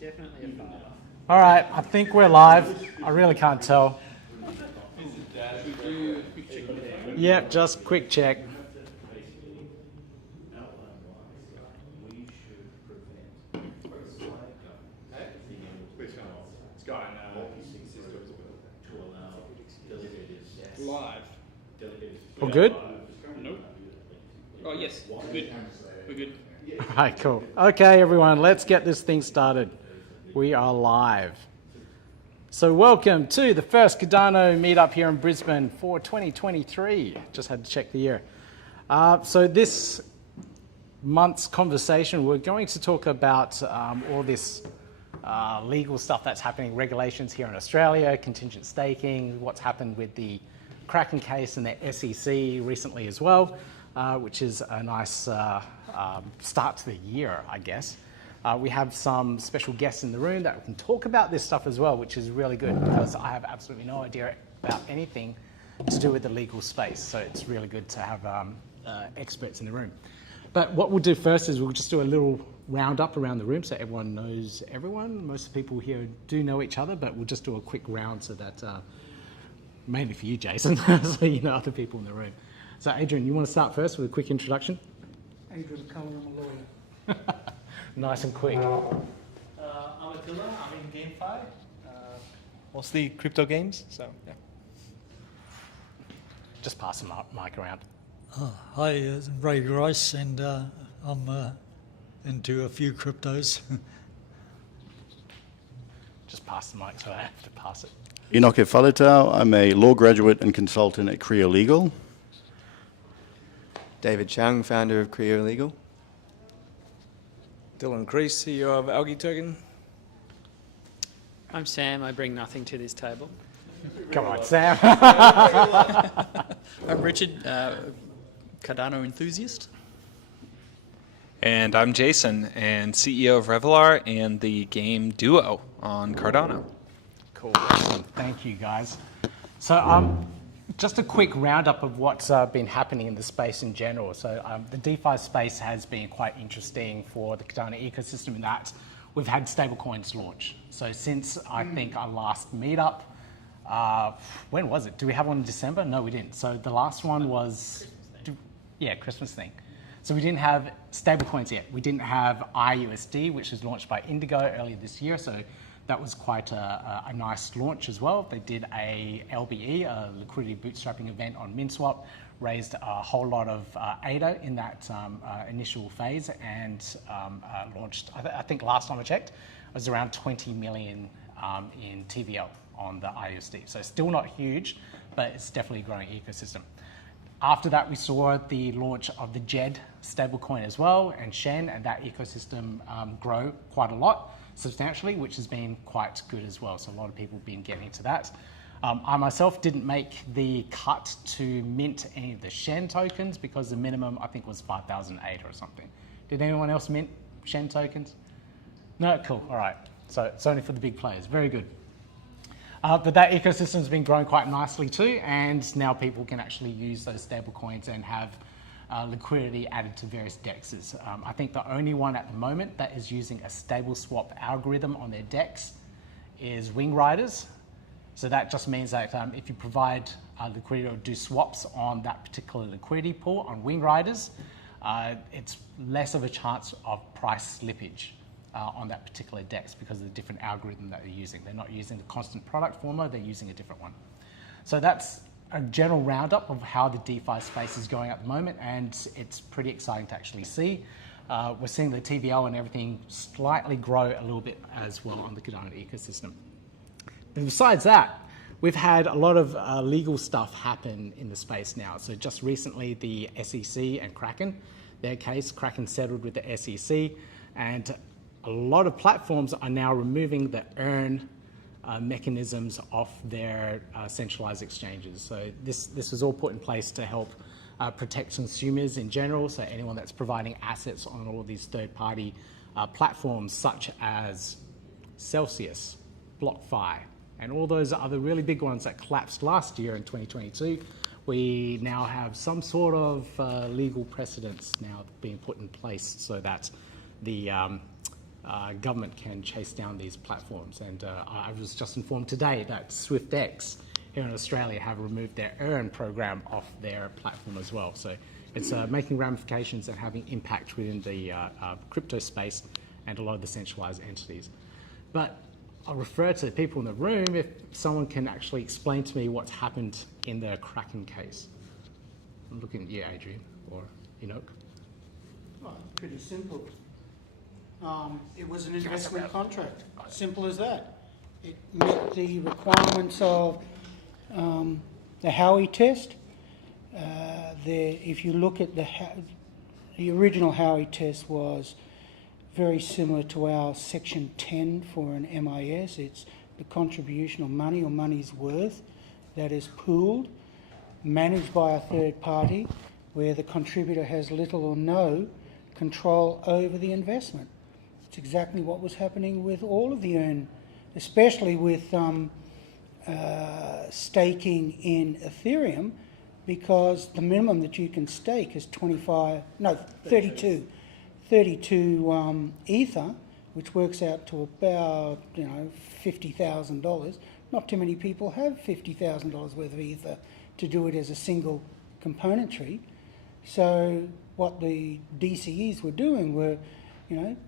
Definitely a fire. All right, I think we're live. I really can't tell. Yep, just quick check. Live. All good? Nope. Oh, yes. Good. We're good. All right, cool. Okay, everyone, let's get this thing started. We are live. So welcome to the first Cardano Meetup here in Brisbane for 2023. Just had to check the year. So this month's conversation, we're going to talk about all this legal stuff that's happening, regulations here in Australia, contingent staking, what's happened with the Kraken case and the SEC recently as well, which is a nice start to the year, I guess. We have some special guests in the room that can talk about this stuff as well, which is really good because I have absolutely no idea about anything to do with the legal space. So it's really good to have experts in the room. But what we'll do first is we'll just do a little roundup around the room so everyone knows everyone. Most people here do know each other, but we'll just do a quick round so that, mainly for you, Jason, so you know other people in the room. So Adrian, you want to start first with a quick introduction? Adrian Cullen, I'm a lawyer. Nice and quick. I'm Attila, I'm in GameFi, mostly crypto games, so yeah. Just pass the mic around. Hi, Ray Rice, and I'm into a few cryptos. Just pass the mic so I have to pass it. Enoch Faletau, I'm a law graduate and consultant at Korea Legal. David Chung, founder of Korea Legal. Dylan Crease, CEO of Algae Token. I'm Sam. I bring nothing to this table. Come on, Sam. I'm Richard, Cardano enthusiast. And I'm Jason, and CEO of Revelar and the game Duo on Cardano. Cool. Excellent. Thank you, guys. So just a quick roundup of what's been happening in the space in general. So the DeFi space has been quite interesting for the Cardano ecosystem in that we've had stablecoins launch. So since I think our last meetup, when was it? Do we have one in December? No, we didn't. So the last one was, Christmas thing. So we didn't have stablecoins yet. We didn't have IUSD, which was launched by Indigo earlier this year. So that was quite a nice launch as well. They did a LBE, a liquidity bootstrapping event on MinSwap, raised a whole lot of ADA in that initial phase and launched, I think last time I checked, it was around 20 million in TVL on the IUSD. So still not huge, but it's definitely a growing ecosystem. After that, we saw the launch of the JED stablecoin as well, and Shen, and that ecosystem grow quite a lot, substantially, which has been quite good as well. So a lot of people have been getting into that. I myself didn't make the cut to mint any of the Shen tokens because the minimum, I think, was 5,008 or something. Did anyone else mint Shen tokens? No? Cool. All right. So it's only for the big players. Very good. But that ecosystem has been growing quite nicely too, and now people can actually use those stable coins and have liquidity added to various DEXs. I think the only one at the moment that is using a stable swap algorithm on their DEX is Wing Riders. So that just means that if you provide liquidity or do swaps on that particular liquidity pool on Wing Riders, it's less of a chance of price slippage on that particular DEX because of the different algorithm that they're using. They're not using the constant product formula, they're using a different one. So that's a general roundup of how the DeFi space is going at the moment, and it's pretty exciting to actually see. We're seeing the TVL and everything slightly grow a little bit as well on the Cardano ecosystem. But besides that, we've had a lot of legal stuff happen in the space now. So just recently, the SEC and Kraken, their case, Kraken settled with the SEC, and a lot of platforms are now removing the earn mechanisms off their centralized exchanges. So this was all put in place to help protect consumers in general. So anyone that's providing assets on all these third-party platforms such as Celsius, BlockFi, and all those other really big ones that collapsed last year in 2022, we now have some sort of legal precedents now being put in place so that the government can chase down these platforms. And I was just informed today that SwiftX here in Australia have removed their Earn program off their platform as well. So it's making ramifications and having impact within the crypto space and a lot of the centralized entities. But I'll refer to the people in the room if someone can actually explain to me what's happened in the Kraken case. I'm looking at you, Adrian, or Enoch. Well, pretty simple. It was an investment contract. Simple as that. It met the requirements of the Howie Test. If you look at the original Howie Test was very similar to our Section 10 for an MIS. It's the contribution of money or money's worth that is pooled, managed by a third party, where the contributor has little or no control over the investment. It's exactly what was happening with all of the Earn, especially with staking in Ethereum, because the minimum that you can stake is 32 Ether, which works out to about $50,000. Not too many people have $50,000 worth of Ether to do it as a single componentry. So what the DCEs were doing were,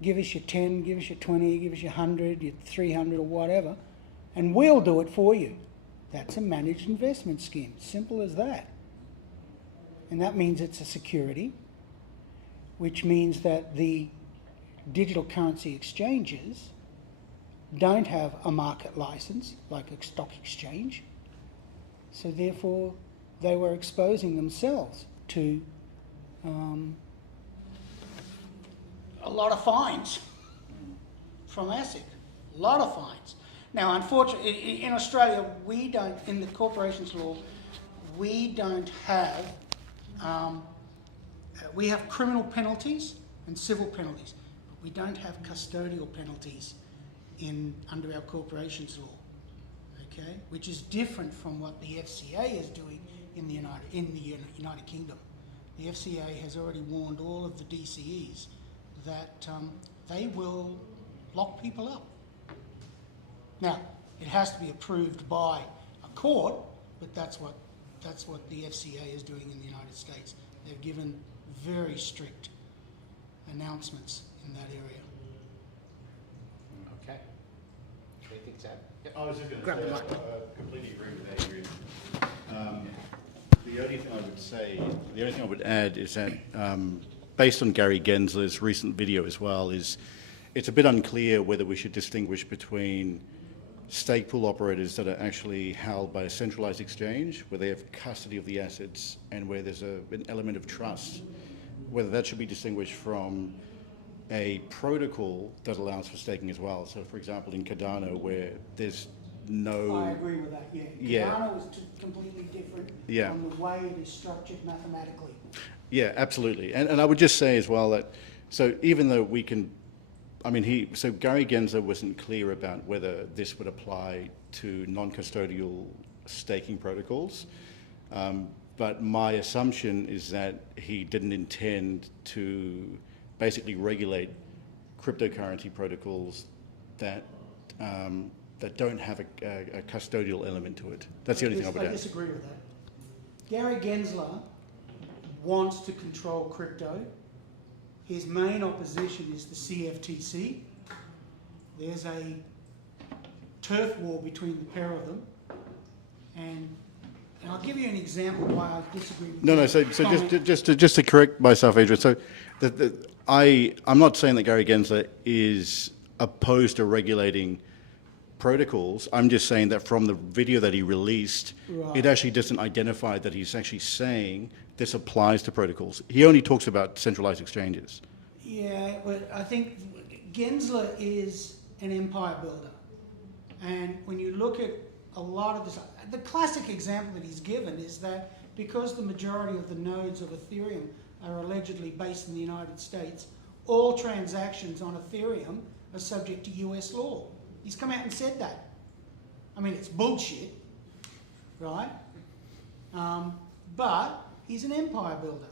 give us your 10, give us your 20, give us your 100, your 300 or whatever, and we'll do it for you. That's a managed investment scheme. Simple as that. And that means it's a security, which means that the digital currency exchanges don't have a market license like a stock exchange. So therefore, they were exposing themselves to a lot of fines from ASIC, a lot of fines. Now, unfortunately, in Australia, we don't, in the corporations law, we don't have, we have criminal penalties and civil penalties, but we don't have custodial penalties under our corporations law, okay? Which is different from what the FCA is doing in the United Kingdom. The FCA has already warned all of the DCEs that they will lock people up. Now, it has to be approved by a court, but that's what the FCA is doing in the United States. They've given very strict announcements in that area. Okay. Anything to add? Yep. I was just going to Grab say, the mic. I completely agree with Adrian. The only thing I would add is that, based on Gary Gensler's recent video as well, is it's a bit unclear whether we should distinguish between stake pool operators that are actually held by a centralized exchange, where they have custody of the assets and where there's an element of trust, whether that should be distinguished from a protocol that allows for staking as well. So, for example, in Cardano, where there's no... I agree with that, yeah. Cardano is completely different from the way it is structured mathematically. Yeah, absolutely. And I would just say as well that, so even though we can, so Gary Gensler wasn't clear about whether this would apply to non-custodial staking protocols, but my assumption is that he didn't intend to basically regulate cryptocurrency protocols that don't have a custodial element to it. That's the only thing I would add. I disagree with that. Gary Gensler wants to control crypto. His main opposition is the CFTC. There's a turf war between the pair of them. And I'll give you an example why I disagree with No, so just to correct myself, Adrian, so I'm not saying that Gary Gensler is opposed to regulating protocols. I'm just saying that from the video that he released, it actually doesn't identify that he's actually saying this applies to protocols. He only talks about centralized exchanges. Yeah, but I think Gensler is an empire builder. And when you look at a lot of this, the classic example that he's given is that because the majority of the nodes of Ethereum are allegedly based in the United States, all transactions on Ethereum are subject to US law. He's come out and said that. I mean, it's bullshit, right? But he's an empire builder.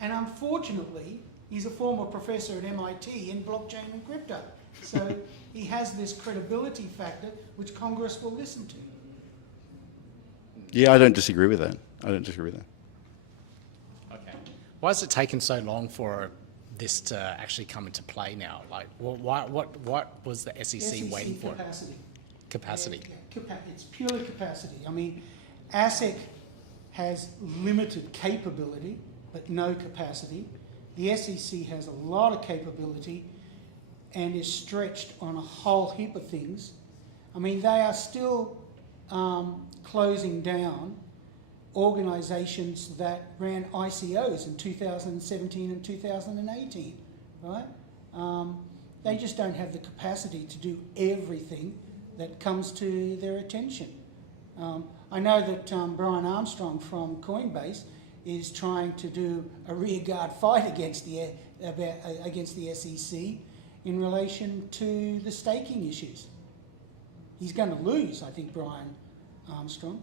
And unfortunately, He's a former professor at MIT in blockchain and crypto. So he has this credibility factor which Congress will listen to. Yeah, I don't disagree with that. Okay. Why has it taken so long for this to actually come into play now? Like, what was the SEC waiting for? Capacity. It's purely capacity. I mean, ASIC has limited capability, but no capacity. The SEC has a lot of capability and is stretched on a whole heap of things. I mean, they are still closing down organisations that ran ICOs in 2017 and 2018, right? They just don't have the capacity to do everything that comes to their attention. I know that Brian Armstrong from Coinbase is trying to do a rearguard fight against the SEC in relation to the staking issues. He's going to lose, I think, Brian Armstrong,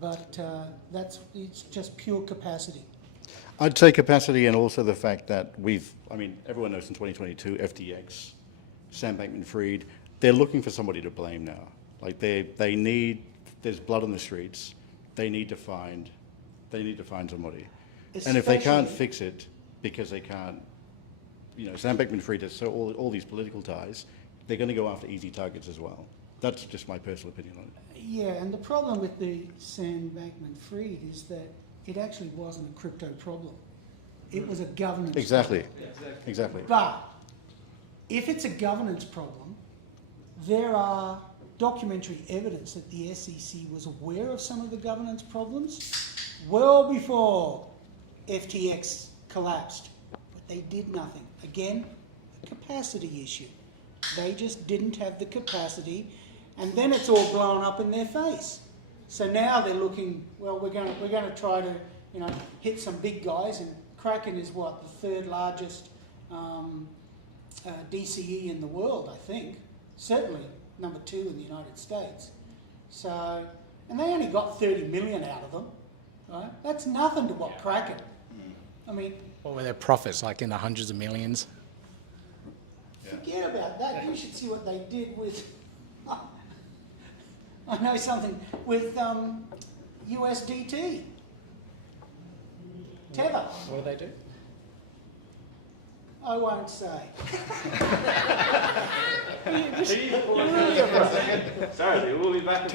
but it's just pure capacity. I'd say capacity, and also the fact that everyone knows in 2022, FTX, Sam Bankman-Fried, they're looking for somebody to blame now. Like there's blood on the streets. They need to find somebody. And if they can't fix it because they can't, Sam Bankman-Fried has all these political ties, they're going to go after easy targets as well. That's just my personal opinion on it. Yeah, and the problem with the Sam Bankman-Fried is that it actually wasn't a crypto problem. It was a governance Exactly. problem. Exactly. But if it's a governance problem, there are documentary evidence that the SEC was aware of some of the governance problems well before FTX collapsed, but they did nothing. Again, a capacity issue. They just didn't have the capacity, and then it's all blown up in their face. So now they're looking, well, we're going to try to, hit some big guys, and Kraken is the third largest DCE in the world, I think. Certainly number 2 in the United States. So, and they only got 30 million out of them, right? That's nothing to what Kraken. I mean, What were their profits, like in the hundreds of millions? forget about that. You should see what they did with, I know something, with USDT. Tether. What do they do? I won't say. Sorry, we'll be back.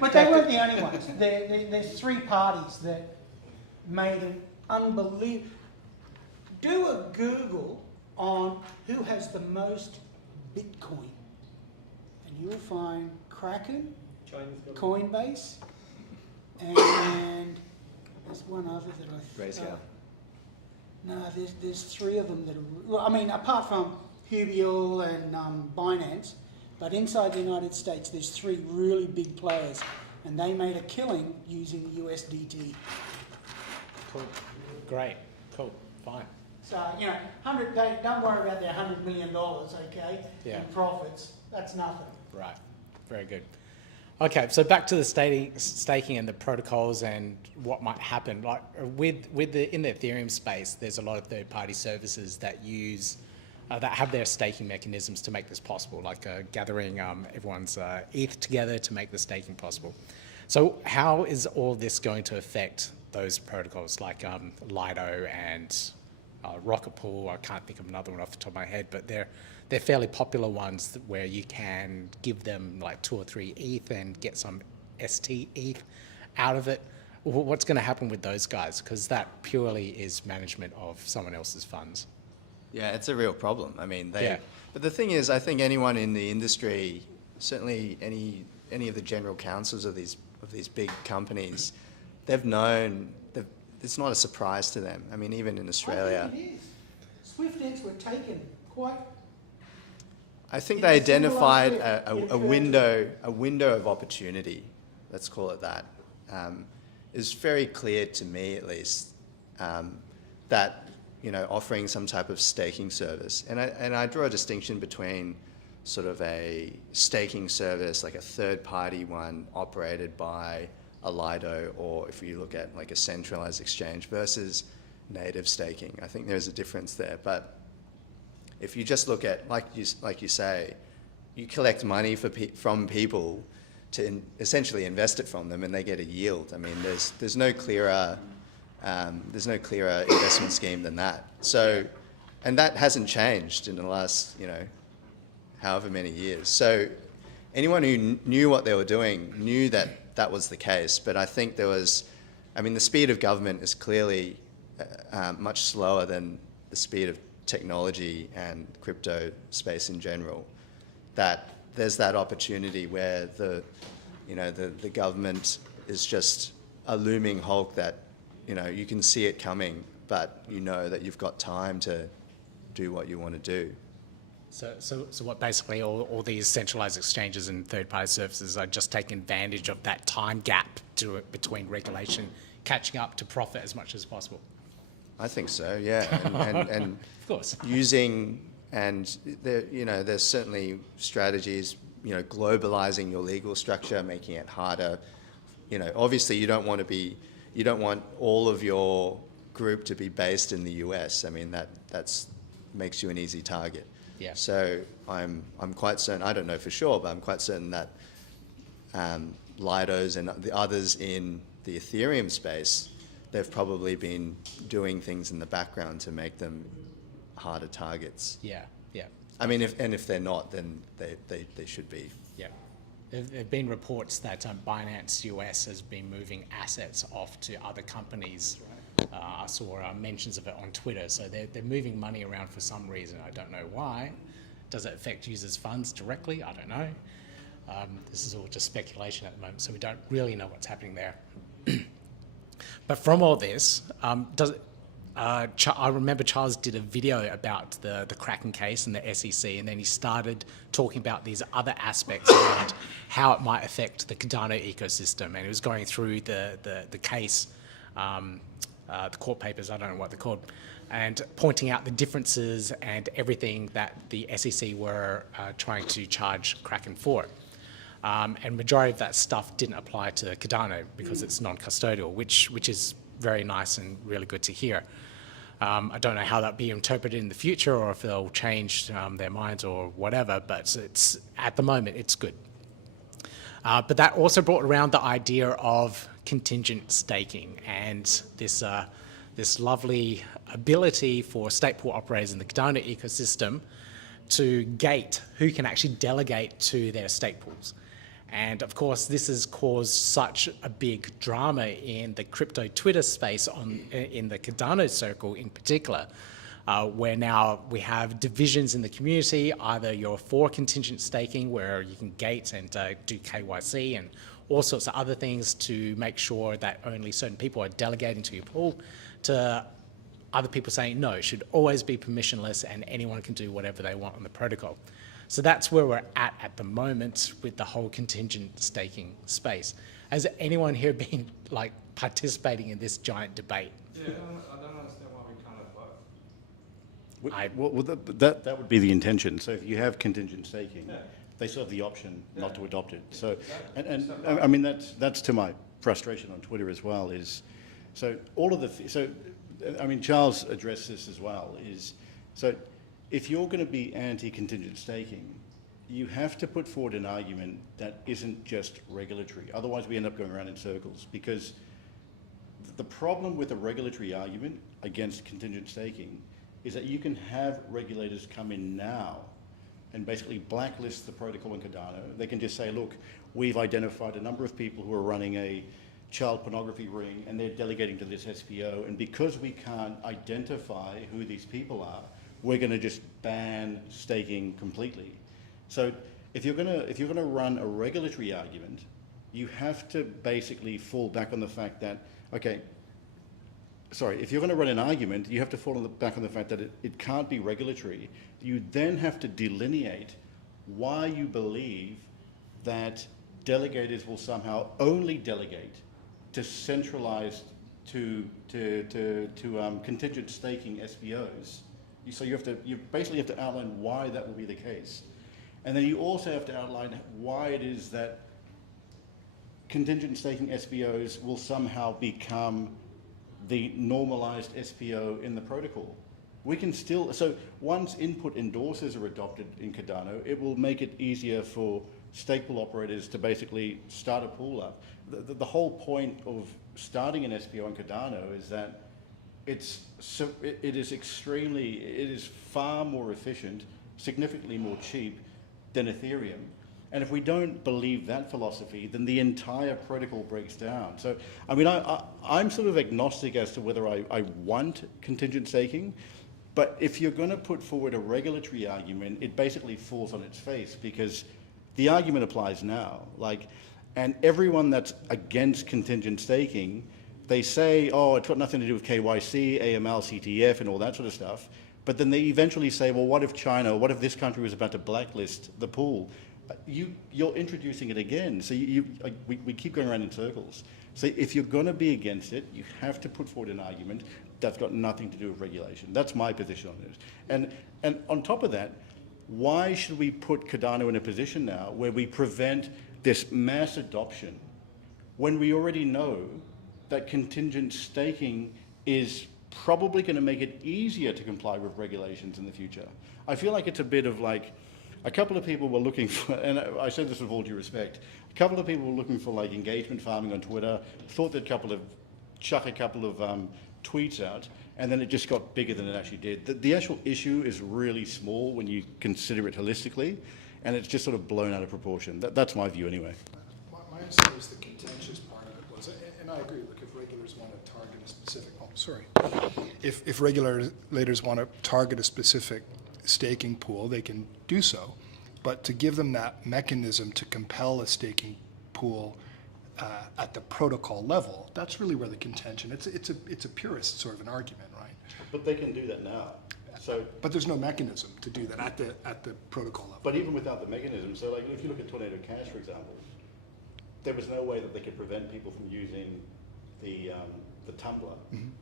But they weren't the only ones. There's 3 parties that made an unbelievable... Do a Google on who has the most Bitcoin, and you'll find Kraken, Coinbase, and there's one other that I... Grayscale. No, there's 3 of them that are... Well, I mean, apart from Hubiel and Binance, but inside the United States, there's 3 really big players, and they made a killing using USDT. Cool. Great. Cool. Fine. So, don't worry about their $100 million, okay, Yeah. in profits. That's nothing. Right. Very good. Okay, so back to the staking and the protocols and what might happen. Like in the Ethereum space, there's a lot of third-party services that use that have their staking mechanisms to make this possible, like gathering everyone's ETH together to make the staking possible. So how is all this going to affect those protocols like Lido and Rocket Pool? I can't think of another one off the top of my head, but they're fairly popular ones where you can give them like 2 or 3 ETH and get some ST ETH out of it. What's going to happen with those guys? Because that purely is management of someone else's funds. Yeah, it's a real problem. I mean, Yeah. But the thing is, I think anyone in the industry, certainly any of the general counsels of these big companies, they've known that it's not a surprise to them. I mean, even in Australia. I think it is. SwiftX were taken quite... I think they identified a window of opportunity, let's call it that. It's very clear to me, at least, that offering some type of staking service, and I draw a distinction between sort of a staking service, like a third-party one operated by a Lido, or if you look at like a centralized exchange, versus native staking. I think there's a difference there. But if you just look at, like you say, you collect money from people to essentially invest it from them, and they get a yield. I mean, there's no clearer investment scheme than that. So, and that hasn't changed in the last, however many years. So, anyone who knew what they were doing knew that that was the case. But I think the speed of government is clearly much slower than the speed of technology and crypto space in general. That there's that opportunity where the government is just a looming hulk that, you can see it coming, but you know that you've got time to do what you want to do. So what basically all these centralized exchanges and third-party services are just taking advantage of that time gap between regulation, catching up to profit as much as possible? I think so, yeah. And of course. There's certainly strategies, globalizing your legal structure, making it harder. Obviously you don't want all of your group to be based in the US. I mean, that's makes you an easy target. Yeah. So I'm quite certain, I don't know for sure, but I'm quite certain that Lidos and the others in the Ethereum space, they've probably been doing things in the background to make them harder targets. Yeah. I mean, if they're not, then they should be. Yeah. There have been reports that Binance US has been moving assets off to other companies. I saw mentions of it on Twitter. So they're moving money around for some reason. I don't know why. Does it affect users' funds directly? I don't know. This is all just speculation at the moment, so we don't really know what's happening there. But from all this, I remember Charles did a video about the Kraken case and the SEC, and then he started talking about these other aspects around how it might affect the Cardano ecosystem. And he was going through the case, the court papers, I don't know what they're called, and pointing out the differences and everything that the SEC were trying to charge Kraken for. And majority of that stuff didn't apply to Cardano because it's non-custodial, which is very nice and really good to hear. I don't know how that'll be interpreted in the future or if they'll change their minds or whatever, but at the moment it's good. But that also brought around the idea of contingent staking and this lovely ability for stake pool operators in the Cardano ecosystem to gate who can actually delegate to their stake pools. And of course, this has caused such a big drama in the crypto Twitter space in the Cardano circle in particular, where now we have divisions in the community. Either you're for contingent staking, where you can gate and do KYC and all sorts of other things to make sure that only certain people are delegating to your pool, to other people saying, no, it should always be permissionless and anyone can do whatever they want on the protocol. So that's where we're at the moment with the whole contingent staking space. Has anyone here been participating in this giant debate? Yeah, I don't understand why we can't have both. Well, that would be the intention. So if you have contingent staking, they still have the option not to adopt it. So, and I mean that's to my frustration on Twitter as well. Charles addressed this as well. If you're going to be anti-contingent staking, you have to put forward an argument that isn't just regulatory. Otherwise, we end up going around in circles, because the problem with a regulatory argument against contingent staking is that you can have regulators come in now and basically blacklist the protocol in Cardano. They can just say, look, we've identified a number of people who are running a child pornography ring and they're delegating to this SPO, and because we can't identify who these people are, we're going to just ban staking completely. So if you're going to run a regulatory argument, you have to basically fall back on the fact that, if you're going to run an argument, you have to fall back on the fact that it can't be regulatory. You then have to delineate why you believe that delegators will somehow only delegate to centralized to contingent staking SPOs. So you basically have to outline why that will be the case. And then you also have to outline why it is that contingent staking SPOs will somehow become the normalized SPO in the protocol. We can still, so once input endorsers are adopted in Cardano, it will make it easier for stake pool operators to basically start a pool up. The whole point of starting an SPO on Cardano is that it is far more efficient, significantly more cheap than Ethereum. And if we don't believe that philosophy, then the entire protocol breaks down. So, I mean, I'm sort of agnostic as to whether I want contingent staking, but if you're going to put forward a regulatory argument, it basically falls on its face, because the argument applies now. And everyone that's against contingent staking, they say, oh, it's got nothing to do with KYC, AML, CTF, and all that sort of stuff. But then they eventually say, well, what if China, what if this country was about to blacklist the pool? You're introducing it again. So we keep going around in circles. So if you're going to be against it, you have to put forward an argument that's got nothing to do with regulation. That's my position on this. And on top of that, why should we put Cardano in a position now where we prevent this mass adoption when we already know that contingent staking is probably going to make it easier to comply with regulations in the future? I feel like it's a bit of like, a couple of people were looking for, and I say this with all due respect, a couple of people were looking for like engagement farming on Twitter, thought they'd chuck a couple of tweets out, and then it just got bigger than it actually did. The actual issue is really small when you consider it holistically, and it's just sort of blown out of proportion. That's my view anyway. My understanding is the contentious part of it was, and I agree, look, if regulators want to target a specific, if regulators want to target a specific staking pool, they can do so. But to give them that mechanism to compel a staking pool at the protocol level, that's really where the contention, it's a purist sort of an argument, right? But they can do that now. But there's no mechanism to do that at the protocol level. But even without the mechanism, so like if you look at Tornado Cash, for example, there was no way that they could prevent people from using the tumbler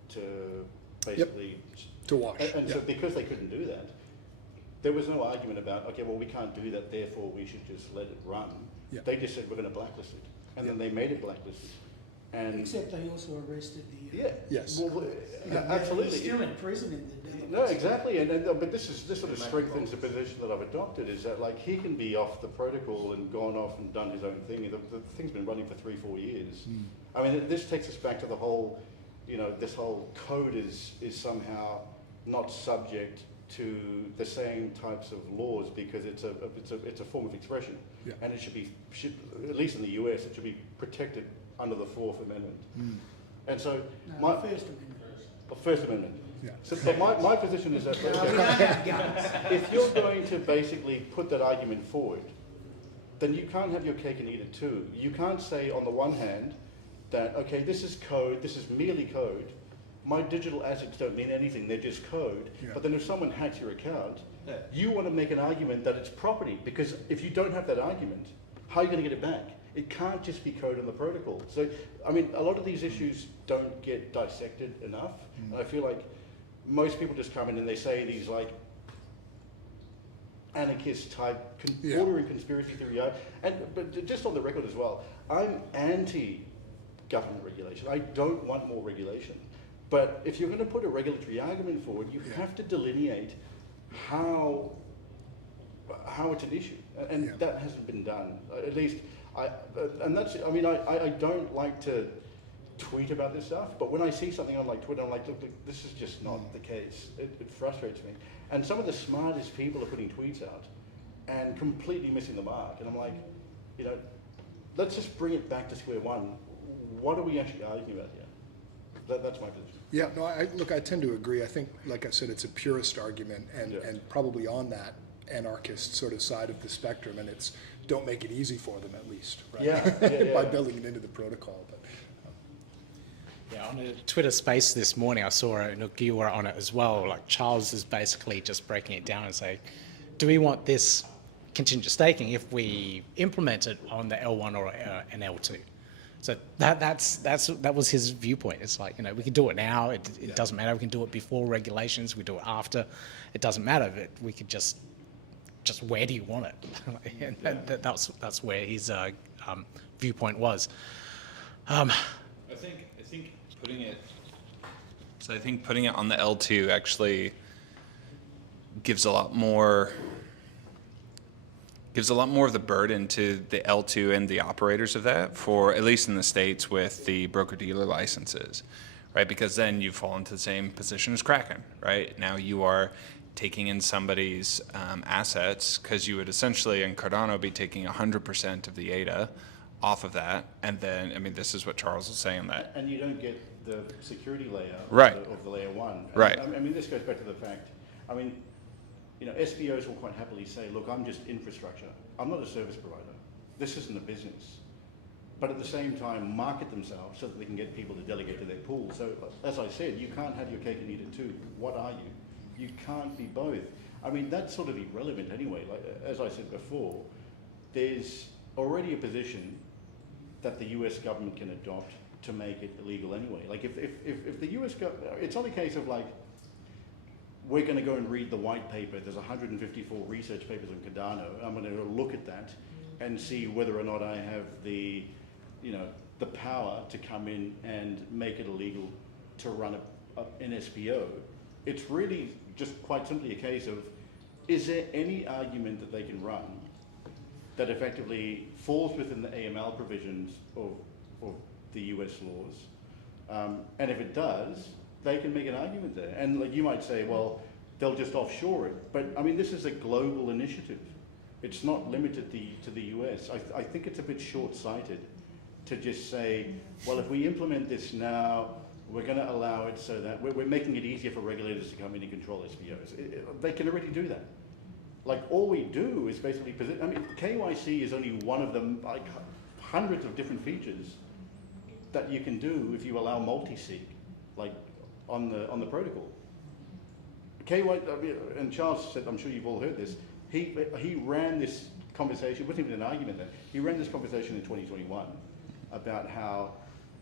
to basically to wash. And so because they couldn't do that, there was no argument about, okay, well, we can't do that, therefore we should just let it run. They just said we're going to blacklist it, and then they made it blacklisted. And except they also arrested the. Yes. Well, absolutely. He's still in prison in the. No, exactly, but this sort of strengthens the position that I've adopted, is that like he can be off the protocol and gone off and done his own thing. The thing's been running for 3-4 years. I mean, this takes us back to the whole, this whole code is somehow not subject to the same types of laws because it's a form of expression, and it should at least in the US, it should be protected under the Fourth Amendment. And so First Amendment. So my position is that if you're going to basically put that argument forward, then you can't have your cake and eat it too. You can't say on the one hand that, okay, this is code, this is merely code, my digital assets don't mean anything, they're just code, but then if someone hacks your account, you want to make an argument that it's property, because if you don't have that argument, how are you going to get it back? It can't just be code on the protocol. So, I mean, a lot of these issues don't get dissected enough. And I feel like most people just come in and they say these like anarchist type, bordering conspiracy theory. But just on the record as well, I'm anti-government regulation. I don't want more regulation. But if you're going to put a regulatory argument forward, you have to delineate how it's an issue. And that hasn't been done. At least, I don't like to tweet about this stuff, but when I see something on like Twitter, I'm like, look, this is just not the case. It frustrates me. And some of the smartest people are putting tweets out and completely missing the mark. And I'm like, let's just bring it back to square one. What are we actually arguing about here? That's my position. Yeah, no, I tend to agree. I think, like I said, it's a purist argument, and probably on that anarchist sort of side of the spectrum, and it's don't make it easy for them at least, right? By building it into the protocol. But on a Twitter space this morning, I saw a Noguera on it as well. Like Charles is basically just breaking it down and saying, do we want this contingent staking if we implement it on the L1 or an L2? So that was his viewpoint. It's like, we can do it now. It doesn't matter. We can do it before regulations. We do it after. It doesn't matter. We could just where do you want it? And that's where his viewpoint was. I think putting it So I think putting it on the L2 actually gives a lot more of the burden to the L2 and the operators of that, for at least in the States with the broker-dealer licenses, right? Because then you fall into the same position as Kraken, right? Now you are taking in somebody's assets, because you would essentially in Cardano be taking 100% of the ADA off of that, and then, I mean, this is what Charles was saying, that. And you don't get the security layer Right. of the layer one. And, Right. I mean, this goes back to the fact, I mean, you know, SPOs will quite happily say, look, I'm just infrastructure. I'm not a service provider. This isn't a business. But at the same time, market themselves so that they can get people to delegate to their pool. So, as I said, you can't have your cake and eat it too. What are you? You can't be both. I mean, that's sort of irrelevant anyway. Like, as I said before, there's already a position that the US government can adopt to make it illegal anyway. Like, if the US government, it's not a case of like, we're going to go and read the white paper. There's 154 research papers on Cardano. I'm going to look at that and see whether or not I have the, you know, the power to come in and make it illegal to run an SPO. It's really just quite simply a case of, is there any argument that they can run that effectively falls within the AML provisions of the US laws? And if it does, they can make an argument there. And like you might say, well, they'll just offshore it. But I mean, this is a global initiative. It's not limited to the US. I think it's a bit short-sighted to just say, well, if we implement this now, we're going to allow it so that we're making it easier for regulators to come in and control SPOs. They can already do that. Like, all we do is basically, I mean, KYC is only one of them, like hundreds of different features that you can do if you allow multi-sig, like on the protocol. And Charles said, I'm sure you've all heard this, he ran this conversation, it wasn't even an argument then, he ran this conversation in 2021 about how,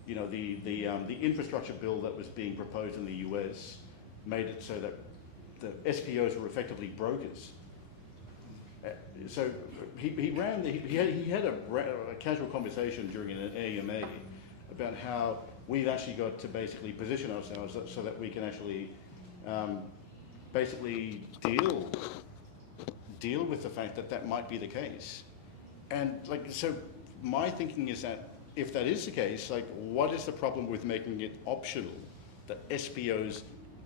you know, the infrastructure bill that was being proposed in the US made it so that the SPOs were effectively brokers. So he had a casual conversation during an AMA about how we've actually got to basically position ourselves so that we can actually basically deal with the fact that that might be the case. And like, so my thinking is that if that is the case, like, what is the problem with making it optional that SPOs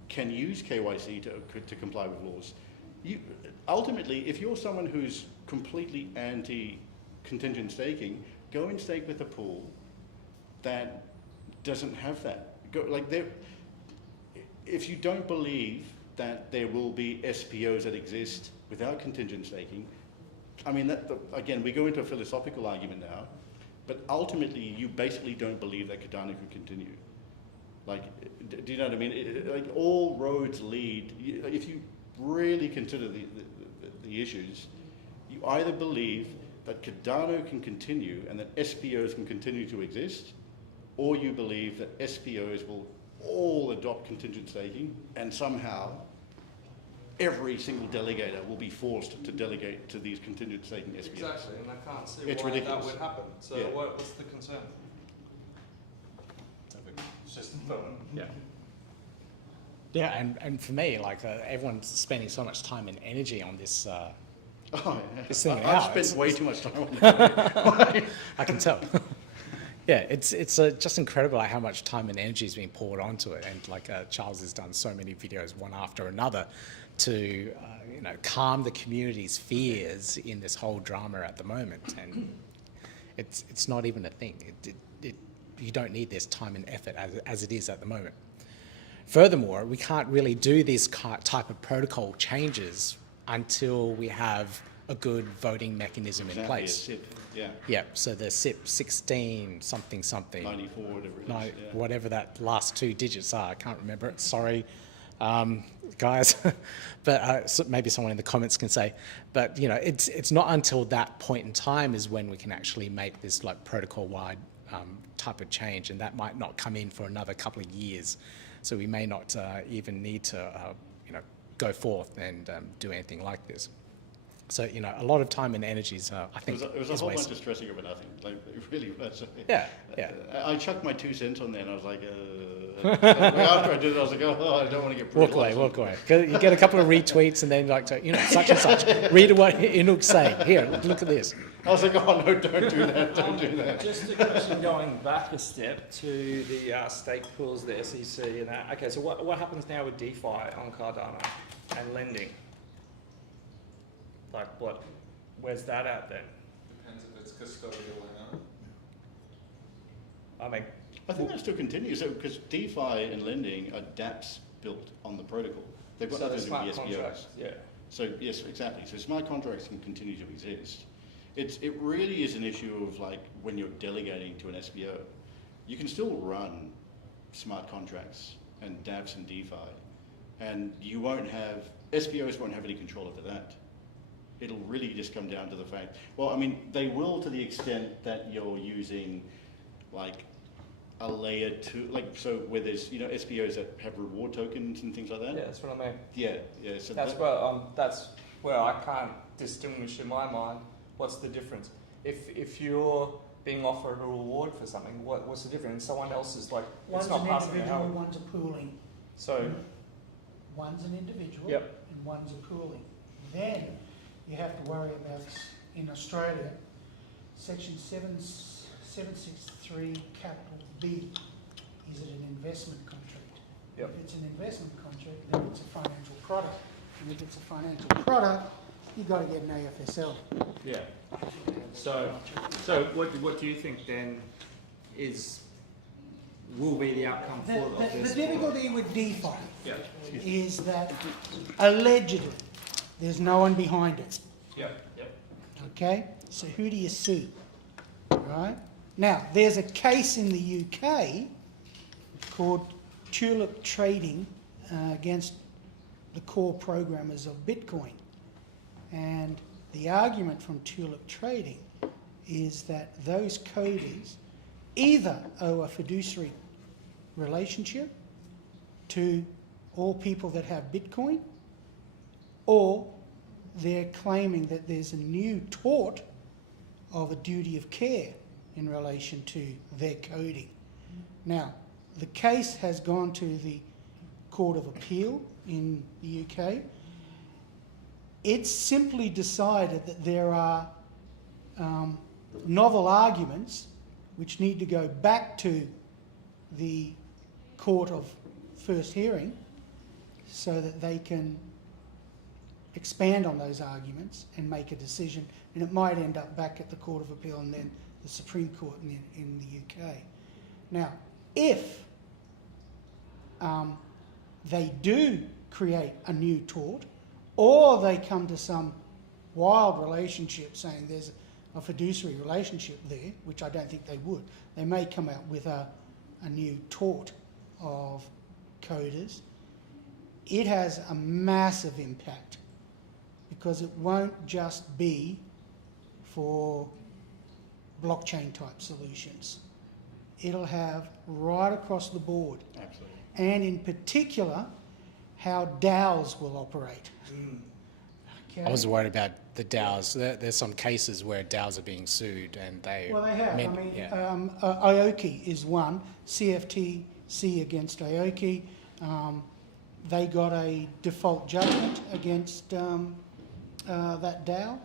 can use KYC to comply with laws? Ultimately, if you're someone who's completely anti-contingent staking, go and stake with a pool that doesn't have that. If you don't believe that there will be SPOs that exist without contingent staking, I mean, again, we go into a philosophical argument now, but ultimately, you basically don't believe that Cardano can continue. Like, do you know what I mean? Like, all roads lead, if you really consider the issues, you either believe that Cardano can continue and that SPOs can continue to exist, or you believe that SPOs will all adopt contingent staking and somehow every single delegator will be forced to delegate to these contingent staking SPOs. Exactly, and I can't see It's why ridiculous. that would happen. So Yeah. what's the concern? It's just fun. Yeah. Yeah, and for me, like, everyone's spending so much time and energy on this. This thing I've out. spent way too much time on it. I can tell. Yeah, it's just incredible how much time and energy is being poured onto it, and like Charles has done so many videos one after another to calm the community's fears in this whole drama at the moment, and it's not even a thing. You don't need this time and effort as it is at the moment. Furthermore, we can't really do this type of protocol changes until we have a good voting mechanism in place. SIP, yeah. Yeah, so the SIP 16 something. 94, whatever it is. No, yeah. whatever that last two digits are, I can't remember it. Sorry, guys. But so maybe someone in the comments can say. But it's not until that point in time is when we can actually make this like protocol-wide type of change, and that might not come in for another couple of years. So we may not even need to, go forth and do anything like this. So a lot of time and energies, I think, it was a whole bunch of stressing over nothing. Like, it really was. Yeah, yeah. I chucked my 2 cents on there, and I was like, After I did it, I was like, oh, I don't want to get Walk away. You get a couple of retweets and then like, such and such. Read what Inuk's saying. Here, look at this. I was like, oh no, don't do that, don't do that. Just a question going back a step to the stake pools, the SEC and that. Okay, so what happens now with DeFi on Cardano and lending? Like where's that at then? Depends if it's custodial or not. I think that still continues. So, because DeFi and lending are dApps built on the protocol. They've got nothing to do with the SPOs. Contracts, yeah. So yes, exactly. So smart contracts can continue to exist. It really is an issue of like when you're delegating to an SPO, you can still run smart contracts and dApps and DeFi, and you won't have, SPOs won't have any control over that. It'll really just come down to the fact, well, I mean, they will to the extent that you're using like a layer 2, like, so where there's, SPOs that have reward tokens and things like that. Yeah, that's what I mean. Yeah. So That's where I can't distinguish in my mind what's the difference. If you're being offered a reward for something, what's the difference? Someone else is like, One's it's not an passing individual, out. one's a pooling. So, One's an individual Yep. and one's a pooling. Then you have to worry about, in Australia, Section 763 capital B, is it an investment contract? Yep. If it's an investment contract, then it's a financial product. And if it's a financial product, you've got to get an AFSL. yeah. So what do you think then will be the outcome for this? The difficulty with DeFi Yeah. is that allegedly there's no one behind it. Yep. Okay? So who do you sue? Right? Now, there's a case in the UK called Tulip Trading against the core programmers of Bitcoin. And the argument from Tulip Trading is that those coders either owe a fiduciary relationship to all people that have Bitcoin, or they're claiming that there's a new tort of a duty of care in relation to their coding. Now, the case has gone to the Court of Appeal in the UK. It's simply decided that there are novel arguments which need to go back to the Court of First Hearing so that they can expand on those arguments and make a decision, and it might end up back at the Court of Appeal and then the Supreme Court in the UK. Now, if they do create a new tort, or they come to some wild relationship saying there's a fiduciary relationship there, which I don't think they would, they may come out with a new tort of coders. It has a massive impact because it won't just be for blockchain type solutions. It'll have right across the board. Absolutely. And in particular, how DAOs will operate. Okay? I was worried about the DAOs. There's some cases where DAOs are being sued and they... Well, they have. Yeah. Aoki is one. CFTC against Aoki. They got a default judgment against that DAO.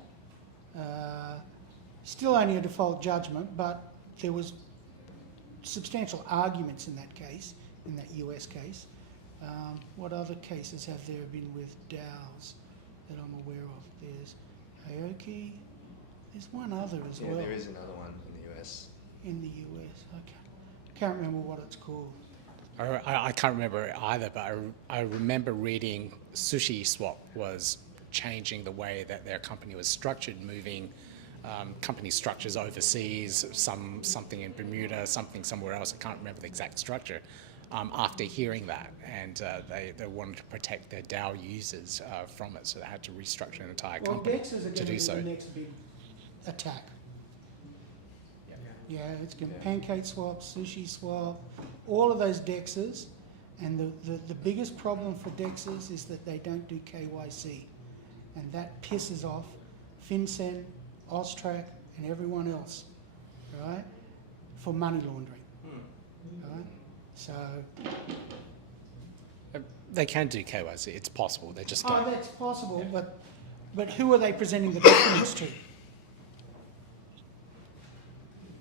Still only a default judgment, but there was substantial arguments in that case, in that US case. What other cases have there been with DAOs that I'm aware of? There's Aoki. There's one other as well. Yeah, there is another one in the US. In the US, okay. Can't remember what it's called. I can't remember it either, but I remember reading SushiSwap was changing the way that their company was structured, moving company structures overseas, something in Bermuda, something somewhere else. I can't remember the exact structure. After hearing that, and they wanted to protect their DAO users from it, so they had to restructure an entire company DEXs are going to to do be so. the next big attack. Yeah, it's going to Pancake Swap, Sushi Swap, all of those DEXs, and the biggest problem for DEXs is that they don't do KYC, and that pisses off FinCEN, Austrac, and everyone else, right, for money laundering, right? So, They can do KYC. It's possible. They just oh, don't. that's possible, but who are they presenting the documents to?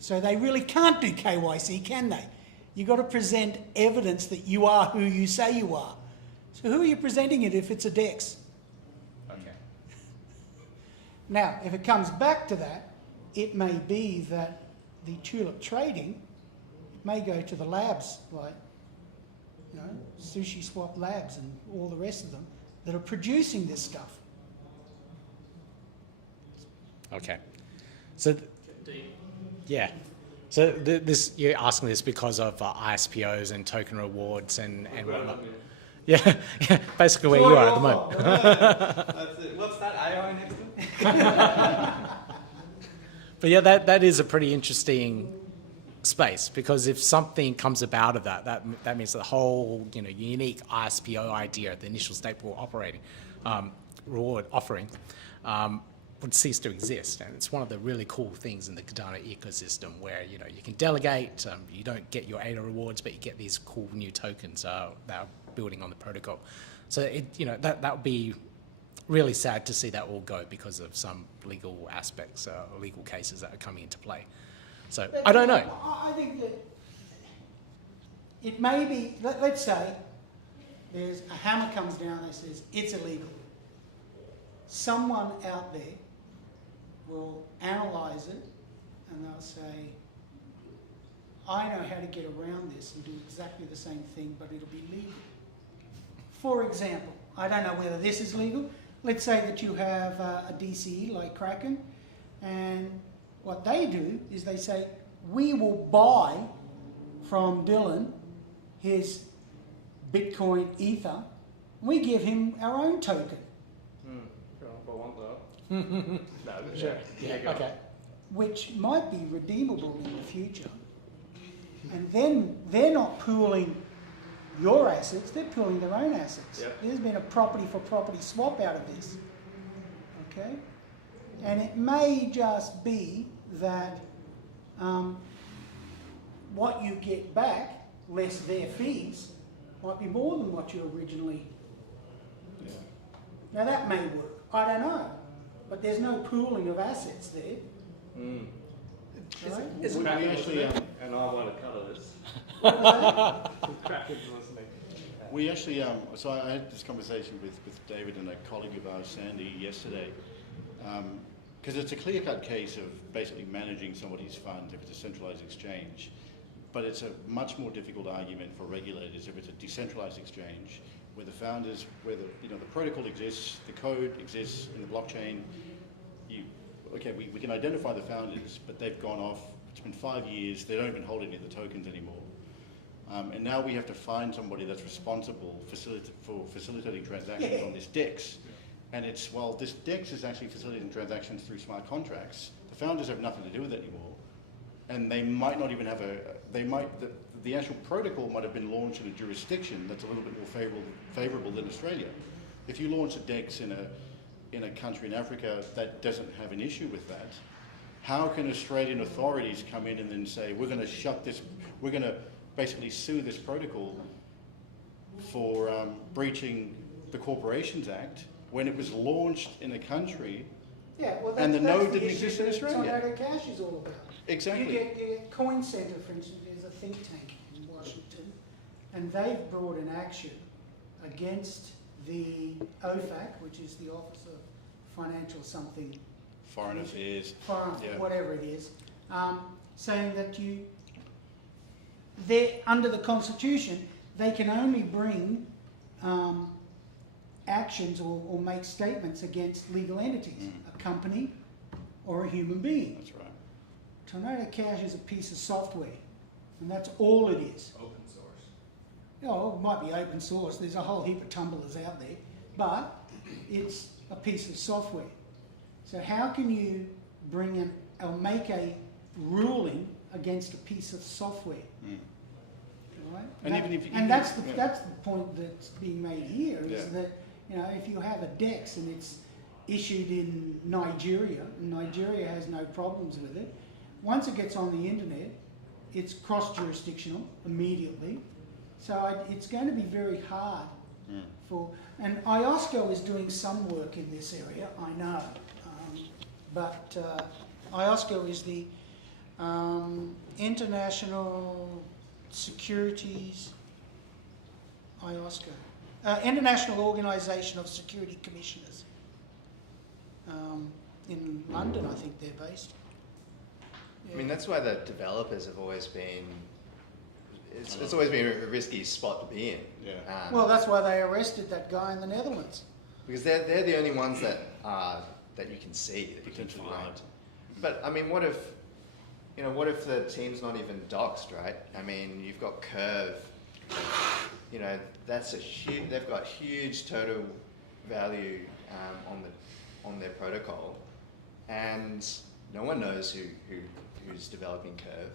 So they really can't do KYC, can they? You've got to present evidence that you are who you say you are. So who are you presenting it if it's a DEX? Okay. Now, if it comes back to that, it may be that the tulip trading may go to the labs, like, you know, Sushi Swap Labs and all the rest of them that are producing this stuff. Okay. So, yeah. So this you're asking this because of ISPOs and token rewards and whatnot. Yeah, yeah, basically where you are at the moment. That's it. What's that AI next to it? But yeah, that is a pretty interesting space, because if something comes about of that means the whole unique ISPO idea, the initial state pool operating reward offering, would cease to exist. And it's one of the really cool things in the Cardano ecosystem, where you can delegate, you don't get your ADA rewards, but you get these cool new tokens that are building on the protocol. So that would be really sad to see that all go because of some legal aspects, legal cases that are coming into play. So I don't know. I think that it may be, let's say there's a hammer comes down that says it's illegal. Someone out there will analyse it and they'll say, I know how to get around this and do exactly the same thing, but it'll be legal. For example, I don't know whether this is legal. Let's say that you have a DCE like Kraken, and what they do is they say, we will buy from Dylan his Bitcoin Ether. We give him our own token. I want that. No, sure. Yeah, okay. Which might be redeemable in the future. And then they're not pooling your assets, they're pooling their own assets. Yep. There's been a property for property swap out of this. Okay? And it may just be that what you get back, less their fees, might be more than what you originally. Yeah. Now that may work. I don't know. But there's no pooling of assets there. Right? Is We actually, and I want to cover this. Kraken's listening. We actually, so I had this conversation with David and a colleague of ours, Sandy, yesterday, because it's a clear-cut case of basically managing somebody's funds if it's a centralized exchange, but it's a much more difficult argument for regulators if it's a decentralized exchange, where the founders, where the protocol exists, the code exists in the blockchain. We can identify the founders, but they've gone off. It's been 5 years. They don't even hold any of the tokens anymore. And now we have to find somebody that's responsible for facilitating transactions on this DEX. And this DEX is actually facilitating transactions through smart contracts. The founders have nothing to do with it anymore. And they might not even have the actual protocol might have been launched in a jurisdiction that's a little bit more favorable than Australia. If you launch a DEX in a country in Africa that doesn't have an issue with that, how can Australian authorities come in and then say, we're going to shut this, we're going to basically sue this protocol for breaching the Corporations Act when it was launched in a country and the node didn't exist in Australia? That's what Cash is all about. Exactly. You get Coin Center, for instance, is a think tank in Washington, and they've brought an action against the OFAC, which is the Office of Financial something. Foreign Affairs. Whatever it is, saying that they're under the Constitution, they can only bring actions or make statements against legal entities, a company or a human being. That's right. Tornado Cash is a piece of software, and that's all it is. Open source. Oh, it might be open source. There's a whole heap of tumblers out there, but it's a piece of software. So how can you bring or make a ruling against a piece of software? Right? And that's the point that's being made here is that if you have a DEX and it's issued in Nigeria, and Nigeria has no problems with it, once it gets on the internet, it's cross-jurisdictional immediately. So it's going to be very hard for, and IOSCO is doing some work in this area, I know, but IOSCO is the International Securities, IOSCO, International Organisation of Security Commissioners. In London, I think they're based. Yeah. I mean, that's why the developers have always been, it's always been a risky spot to be in. Yeah. Well, that's why they arrested that guy in the Netherlands. Because they're the only ones that you can see, that you can find. But I mean, what if the team's not even doxed, right? I mean, you've got Curve, you know, that's they've got huge total value on their protocol, and no one knows who's developing Curve.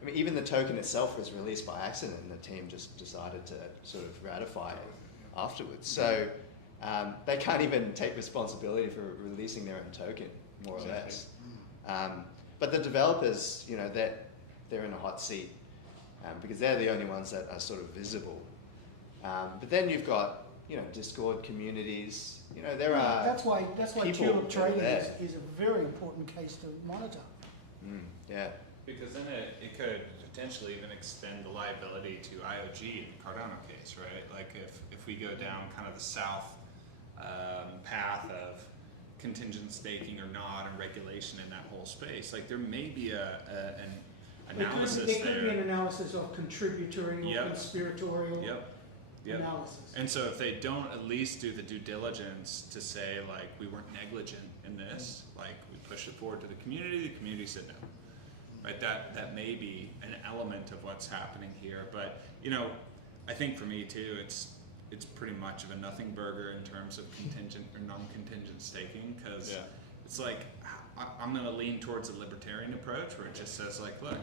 I mean, even the token itself was released by accident, and the team just decided to sort of ratify it afterwards. So they can't even take responsibility for releasing their own token, more or less. But the developers, you know, they're in a hot seat because they're the only ones that are sort of visible. But then you've got, you know, Discord communities. You know, there are That's why people tulip trading there. is a very important case to monitor. Yeah. Because then it could potentially even extend the liability to IOG in the Cardano case, right? Like if we go down kind of the south path of contingent staking or not and regulation in that whole space, like there may be an analysis there could be an analysis of contributory or Yep. conspiratorial Yep. analysis. And so if they don't at least do the due diligence to say, like, we weren't negligent in this, like, we pushed it forward to the community said no. Right, that may be an element of what's happening here, but you know, I think for me too, it's pretty much of a nothing burger in terms of contingent or non-contingent staking, because it's like I'm going to lean towards a libertarian approach where it just says, like, look,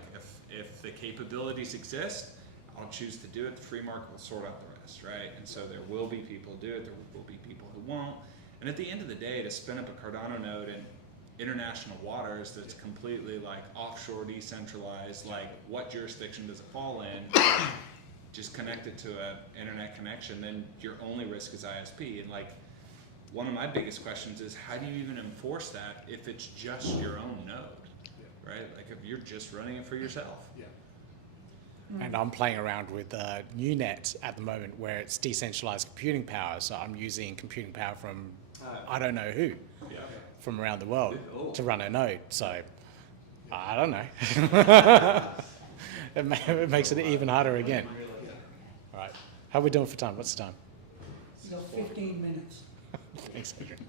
if the capabilities exist, I'll choose to do it. The free market will sort out the rest, right? And so there will be people who do it, there will be people who won't, and at the end of the day, to spin up a Cardano node in international waters that's completely like offshore, decentralized, like what jurisdiction does it fall in? Just connect it to an internet connection, then your only risk is ISP. And like one of my biggest questions is, how do you even enforce that if it's just your own node, right? Like if you're just running it for yourself. And I'm playing around with NewNet at the moment, where it's decentralized computing power. So I'm using computing power from I don't know who, from around the world to run a node. So I don't know. It makes it even harder again. All right. How are we doing for time? What's the time? So 15 minutes. Thanks, Adrian.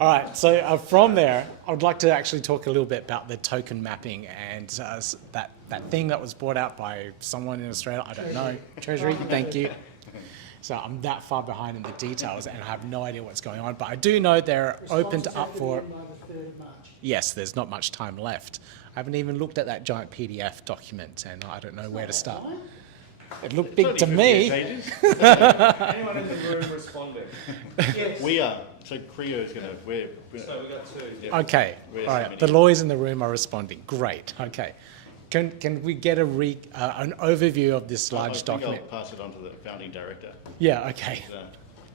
All right, so from there, I would like to actually talk a little bit about the token mapping and that thing that was brought out by someone in Australia, I don't know, Treasury, thank you. So I'm that far behind in the details and I have no idea what's going on, but I do know they're open to up for... Yes, there's not much time left. I haven't even looked at that giant PDF document and I don't know where to start. It looked big to me. Anyone in the room responding? Yes. We are. So Creo is going to. So we got two. Yeah. Okay, all right. The lawyers in the room are responding. Great. Okay. Can we get an overview of this large document? I'll pass it on to the founding director. Yeah. Okay.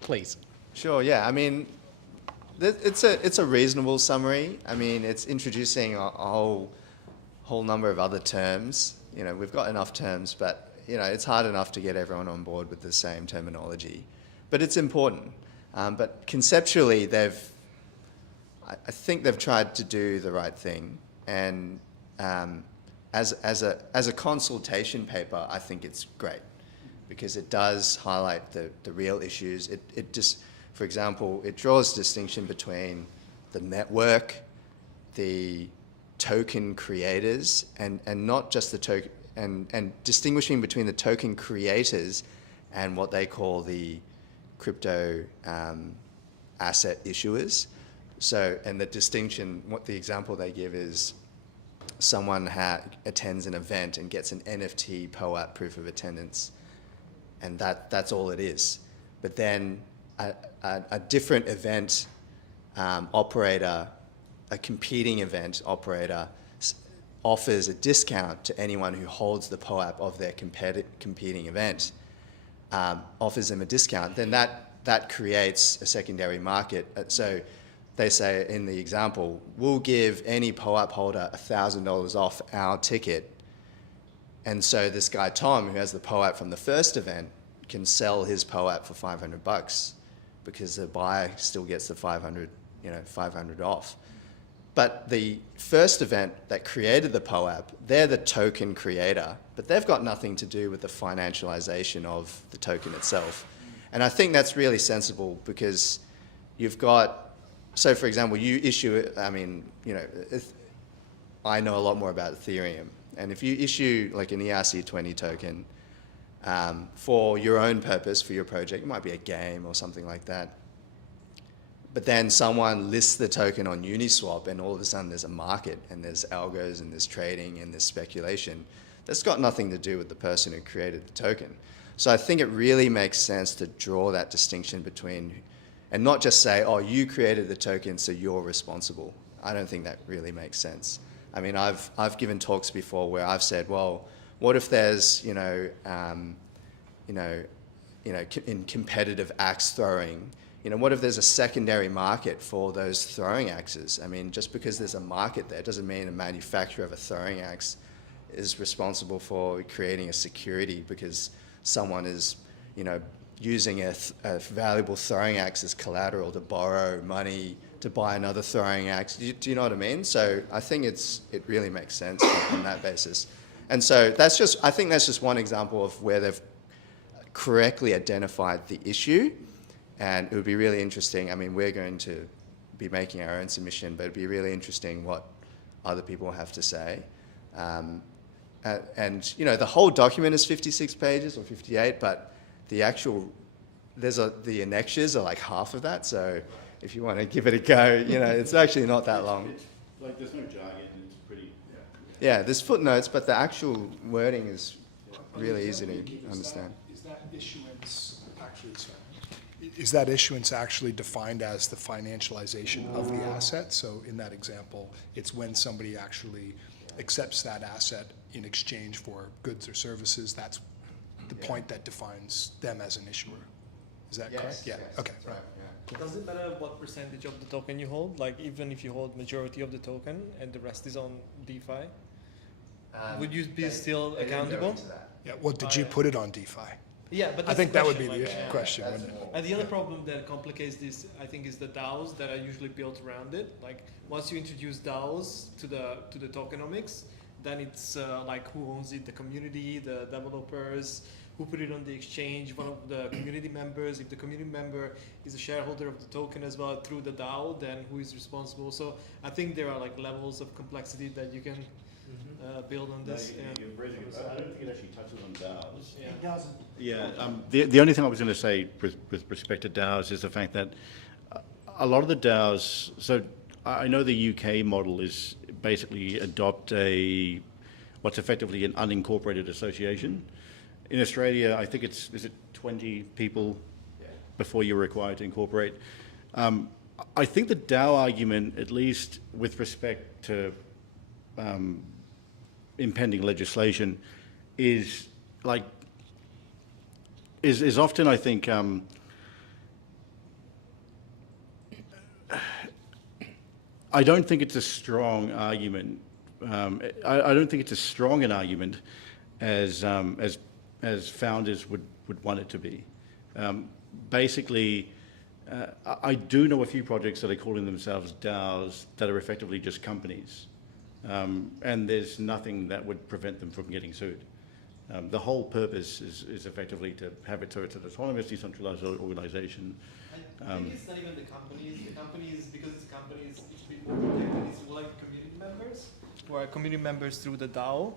Please. Sure. Yeah. I mean, it's a reasonable summary. I mean, it's introducing a whole number of other terms. You know, we've got enough terms, but you know, it's hard enough to get everyone on board with the same terminology. But it's important. But conceptually, I think they've tried to do the right thing. And as a consultation paper, I think it's great because it does highlight the real issues. It just, for example, it draws distinction between the network, the token creators, and not just the token, and distinguishing between the token creators and what they call the crypto asset issuers. So, and the distinction, what the example they give is someone attends an event and gets an NFT POAP, proof of attendance, and that's all it is. But then a different event operator, a competing event operator, offers a discount to anyone who holds the POAP of their competing event, offers them a discount, then that creates a secondary market. So they say in the example, we'll give any POAP holder $1,000 off our ticket. And so this guy, Tom, who has the POAP from the first event, can sell his POAP for $500 because the buyer still gets the 500 off. But the first event that created the POAP, they're the token creator, but they've got nothing to do with the financialization of the token itself. And I think that's really sensible because you've got, so for example, you issue it, I mean, I know a lot more about Ethereum. And if you issue like an ERC20 token for your own purpose, for your project, it might be a game or something like that. But then someone lists the token on Uniswap and all of a sudden there's a market and there's algos and there's trading and there's speculation. That's got nothing to do with the person who created the token. So I think it really makes sense to draw that distinction between, and not just say, oh, you created the token, so you're responsible. I don't think that really makes sense. I mean, I've given talks before where I've said, well, what if there's, in competitive axe throwing, what if there's a secondary market for those throwing axes? I mean, just because there's a market there doesn't mean a manufacturer of a throwing axe is responsible for creating a security because someone is, using a valuable throwing axe as collateral to borrow money to buy another throwing axe. Do you know what I mean? So I think it really makes sense on that basis. And so I think that's just one example of where they've correctly identified the issue. And it would be really interesting. I mean, we're going to be making our own submission, but it'd be really interesting what other people have to say. And the whole document is 56 pages or 58, but the actual, the annexures are like half of that. So if you want to give it a go, it's actually not that long. Like there's no jargon, it's pretty. Yeah, there's footnotes, but the actual wording is really easy to understand. Is that issuance actually, is that issuance actually defined as the financialization of the asset? So in that example, it's when somebody actually accepts that asset in exchange for goods or services. That's the point that defines them as an issuer. Is that correct? Yeah. Yes, okay. right. Yeah. Does it matter what percentage of the token you hold? Like even if you hold majority of the token and the rest is on DeFi, would you be still accountable? Yeah. What did you put it on DeFi? Yeah, but I think that would be the the question. Wouldn't it? And the other problem that complicates this, I think, is the DAOs that are usually built around it. Like once you introduce DAOs to the tokenomics, then it's like who owns it, the community, the developers, who put it on the exchange, one of the community members. If the community member is a shareholder of the token as well through the DAO, then who is responsible? So I think there are like levels of complexity that you can build on this. You're raising it, but I don't think it actually touches on DAOs. Yeah. It doesn't. Yeah, the only thing I was going to say with respect to DAOs is the fact that a lot of the DAOs, so I know the UK model is basically adopt what's effectively an unincorporated association. In Australia, I think is it 20 people before you're required to incorporate. I think the DAO argument, at least with respect to impending legislation, is often, I think, I don't think it's a strong argument. I don't think it's as strong an argument as founders would want it to be. Basically, I do know a few projects that are calling themselves DAOs that are effectively just companies, and there's nothing that would prevent them from getting sued. The whole purpose is effectively to have it so it's an autonomous, decentralized organization. I think it's not even the companies. The companies, because it's companies, it's a bit more protected. It's more like community members, who are community members through the DAO.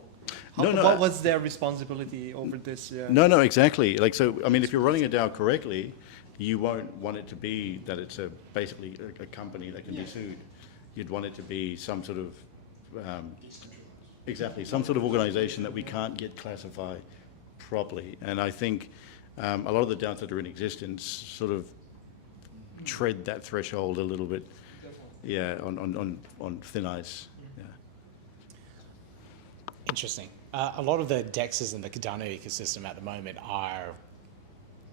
What's their responsibility over this? Yeah. No, exactly. Like, so, I mean, if you're running a DAO correctly, you won't want it to be that it's basically a company that can be sued. You'd want it to be some sort of, some sort of organization that we can't get classified properly. And I think a lot of the DAOs that are in existence sort of tread that threshold a little bit, on thin ice. Interesting. A lot of the DEXs in the Cardano ecosystem at the moment are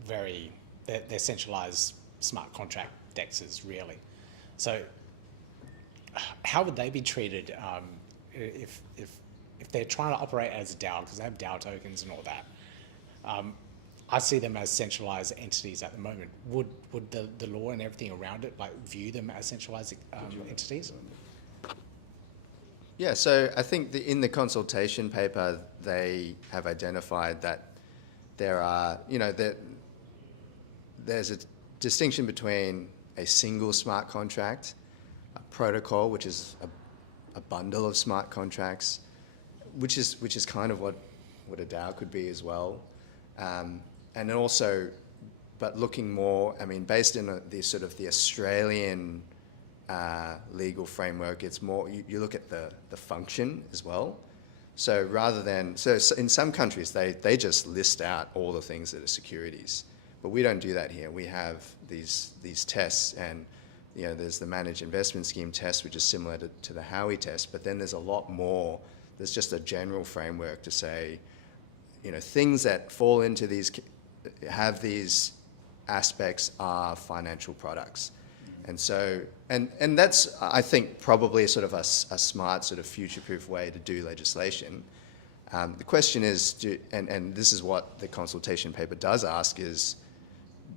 they're centralized smart contract DEXs, really. So how would they be treated if they're trying to operate as a DAO, because they have DAO tokens and all that? I see them as centralized entities at the moment. Would the law and everything around it view them as centralized entities? Yeah, so I think in the consultation paper, they have identified that there are, there's a distinction between a single smart contract, a protocol, which is a bundle of smart contracts, which is kind of what a DAO could be as well. And then also, but looking more, based in the sort of the Australian legal framework, it's more, you look at the function as well. So rather than, so in some countries, they just list out all the things that are securities. But we don't do that here. We have these tests, and there's the managed investment scheme test, which is similar to the Howie test, but then there's a lot more. There's just a general framework to say, things that fall into these, have these aspects are financial products. And so, and that's, I think, probably sort of a smart sort of future-proof way to do legislation. The question is, and this is what the consultation paper does ask, is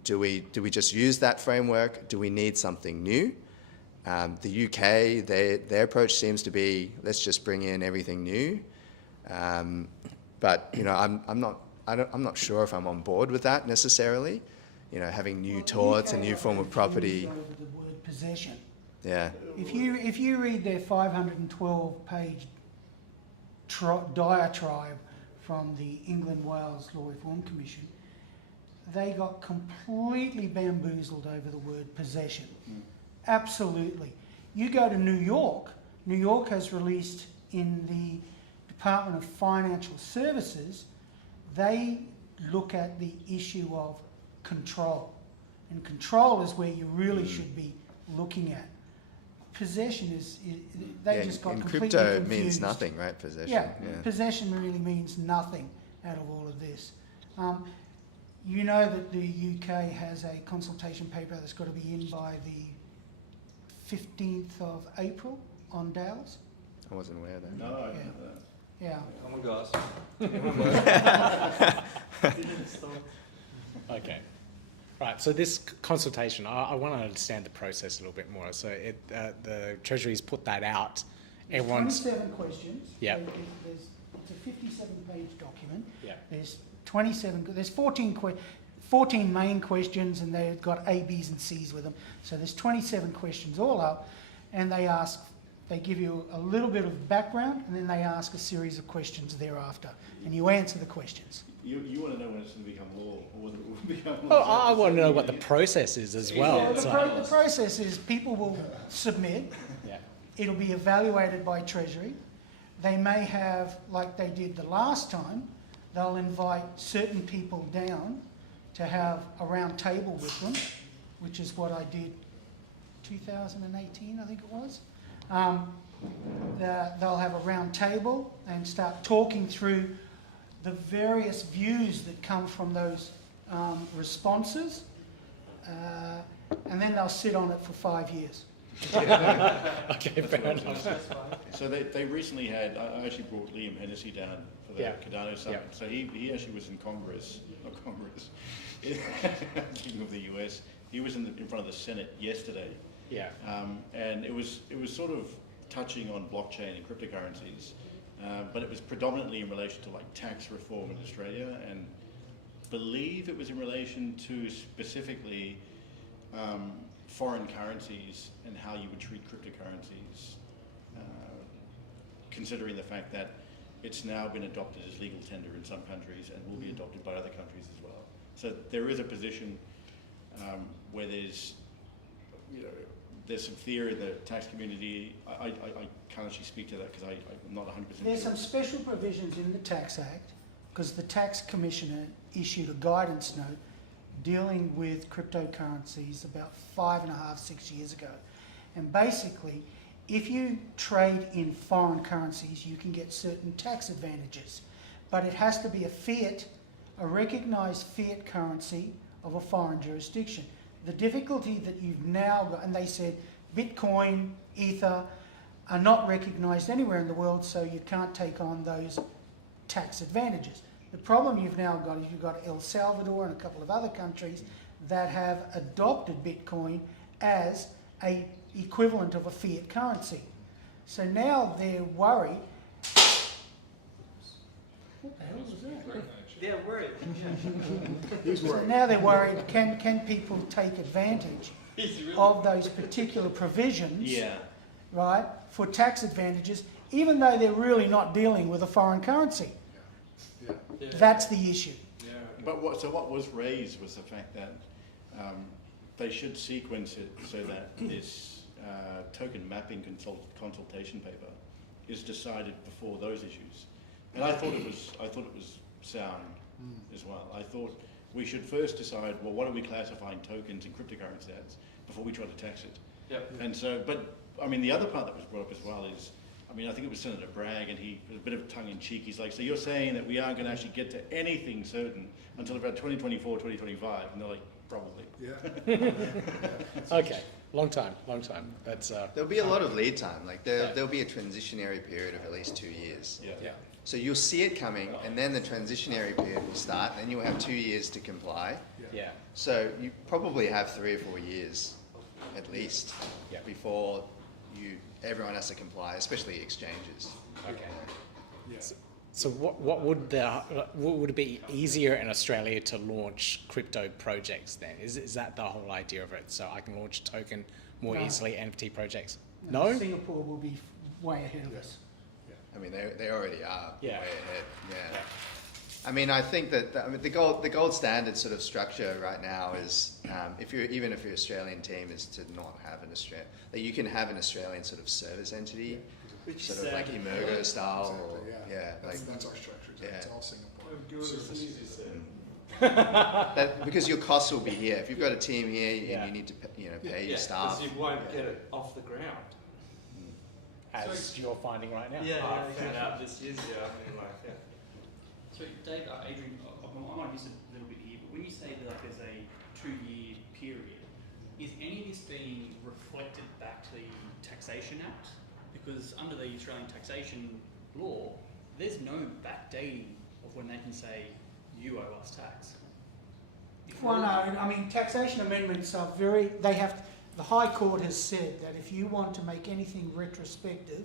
do we just use that framework? Do we need something new? The UK, their approach seems to be, let's just bring in everything new. But I'm not sure if I'm on board with that necessarily. Having new torts, a new form of property. Over the word possession. Yeah. If you read their 512-page diatribe from the England Wales Law Reform Commission, they got completely bamboozled over the word possession. Absolutely. You go to New York. New York has released in the Department of Financial Services, they look at the issue of control. And control is where you really should be looking at. Possession they just got completely crypto confused. means nothing, right? Possession. Yeah, possession really means nothing out of all of this. You know that the UK has a consultation paper that's got to be in by the 15th of April on DAOs. I wasn't aware of that. No, I didn't know that. Yeah. Oh my gosh. Okay. Right, so this consultation, I want to understand the process a little bit more. So the Treasury's put that out. Everyone's 27 questions. Yeah. It's a 57-page document. Yeah. There's 14 main questions, and they've got A, B's and C's with them. So there's 27 questions all up, and they give you a little bit of background, and then they ask a series of questions thereafter, and you answer the questions. You want to know when it's going to become law, or when it will become law? Well, I want to know what the process is as well. Yeah, the process is people will submit. Yeah. It'll be evaluated by Treasury. They may have, like they did the last time, they'll invite certain people down to have a round table with them, which is what I did 2018, I think it was. They'll have a round table and start talking through the various views that come from those responses, and then they'll sit on it for 5 years. Okay, fair enough. So they recently had, I actually brought Liam Hennessy down for the Cardano Summit. So he actually was in Congress, speaking of the US, he was in front of the Senate yesterday. Yeah. And it was sort of touching on blockchain and cryptocurrencies, but it was predominantly in relation to like tax reform in Australia, and believe it was in relation to specifically foreign currencies and how you would treat cryptocurrencies, considering the fact that it's now been adopted as legal tender in some countries and will be adopted by other countries as well. So there is a position where there's some fear in the tax community. I can't actually speak to that because I'm not 100% sure. There's some special provisions in the Tax Act, because the Tax Commissioner issued a guidance note dealing with cryptocurrencies about 5.5, 6 years ago. And basically, if you trade in foreign currencies, you can get certain tax advantages, but it has to be a recognised fiat currency of a foreign jurisdiction. The difficulty that you've now got, and they said Bitcoin, Ether are not recognised anywhere in the world, so you can't take on those tax advantages. The problem you've now got is you've got El Salvador and a couple of other countries that have adopted Bitcoin as a equivalent of a fiat currency. So now they're worried. What the hell was that? Yeah, worried. So now they're worried, can people take advantage of those particular provisions, right, for tax advantages, even though they're really not dealing with a foreign currency? That's the issue. But what was raised was the fact that they should sequence it so that this token mapping consultation paper is decided before those issues. And I thought it was sound as well. I thought we should first decide, well, what are we classifying tokens and cryptocurrency as before we try to tax it? Yep. And so, but I mean, the other part that was brought up as well is, I mean, I think it was Senator Bragg, and he was a bit of tongue-in-cheek. He's like, so you're saying that we aren't going to actually get to anything certain until about 2024, 2025? And they're like, probably. Yeah. Okay, long time. That's There'll be a lot of lead time. Like there'll be a transitionary period of at least 2 years. Yeah. So you'll see it coming, and then the transitionary period will start, and then you'll have 2 years to comply. yeah. So you probably have 3 or 4 years at least before everyone has to comply, especially exchanges. Okay. Yeah. So what would it be easier in Australia to launch crypto projects then? Is that the whole idea of it? So I can launch a token more easily, NFT projects? No? Singapore will be way ahead of us. I mean, they already are way Yeah. ahead. Yeah. I mean, I think that the gold standard sort of structure right now is even if your Australian team is to not have an Australian, that you can have an Australian sort of service entity, Which sort of like Emergo style, Exactly, or That's our structure. Yeah. It's all Singapore. because your costs will be here. If you've got a team here and you need to pay your staff, because you won't get it off the ground. As you're finding right now? I found out this year's I mean, like, So, Dave, Adrian, I might miss a little bit here, but when you say that like, there's a 2-year period, is any of this being reflected back to the Taxation Act? Because under the Australian taxation law, there's no backdating of when they can say, you owe us tax. Well, no, I mean, taxation amendments are the High Court has said that if you want to make anything retrospective,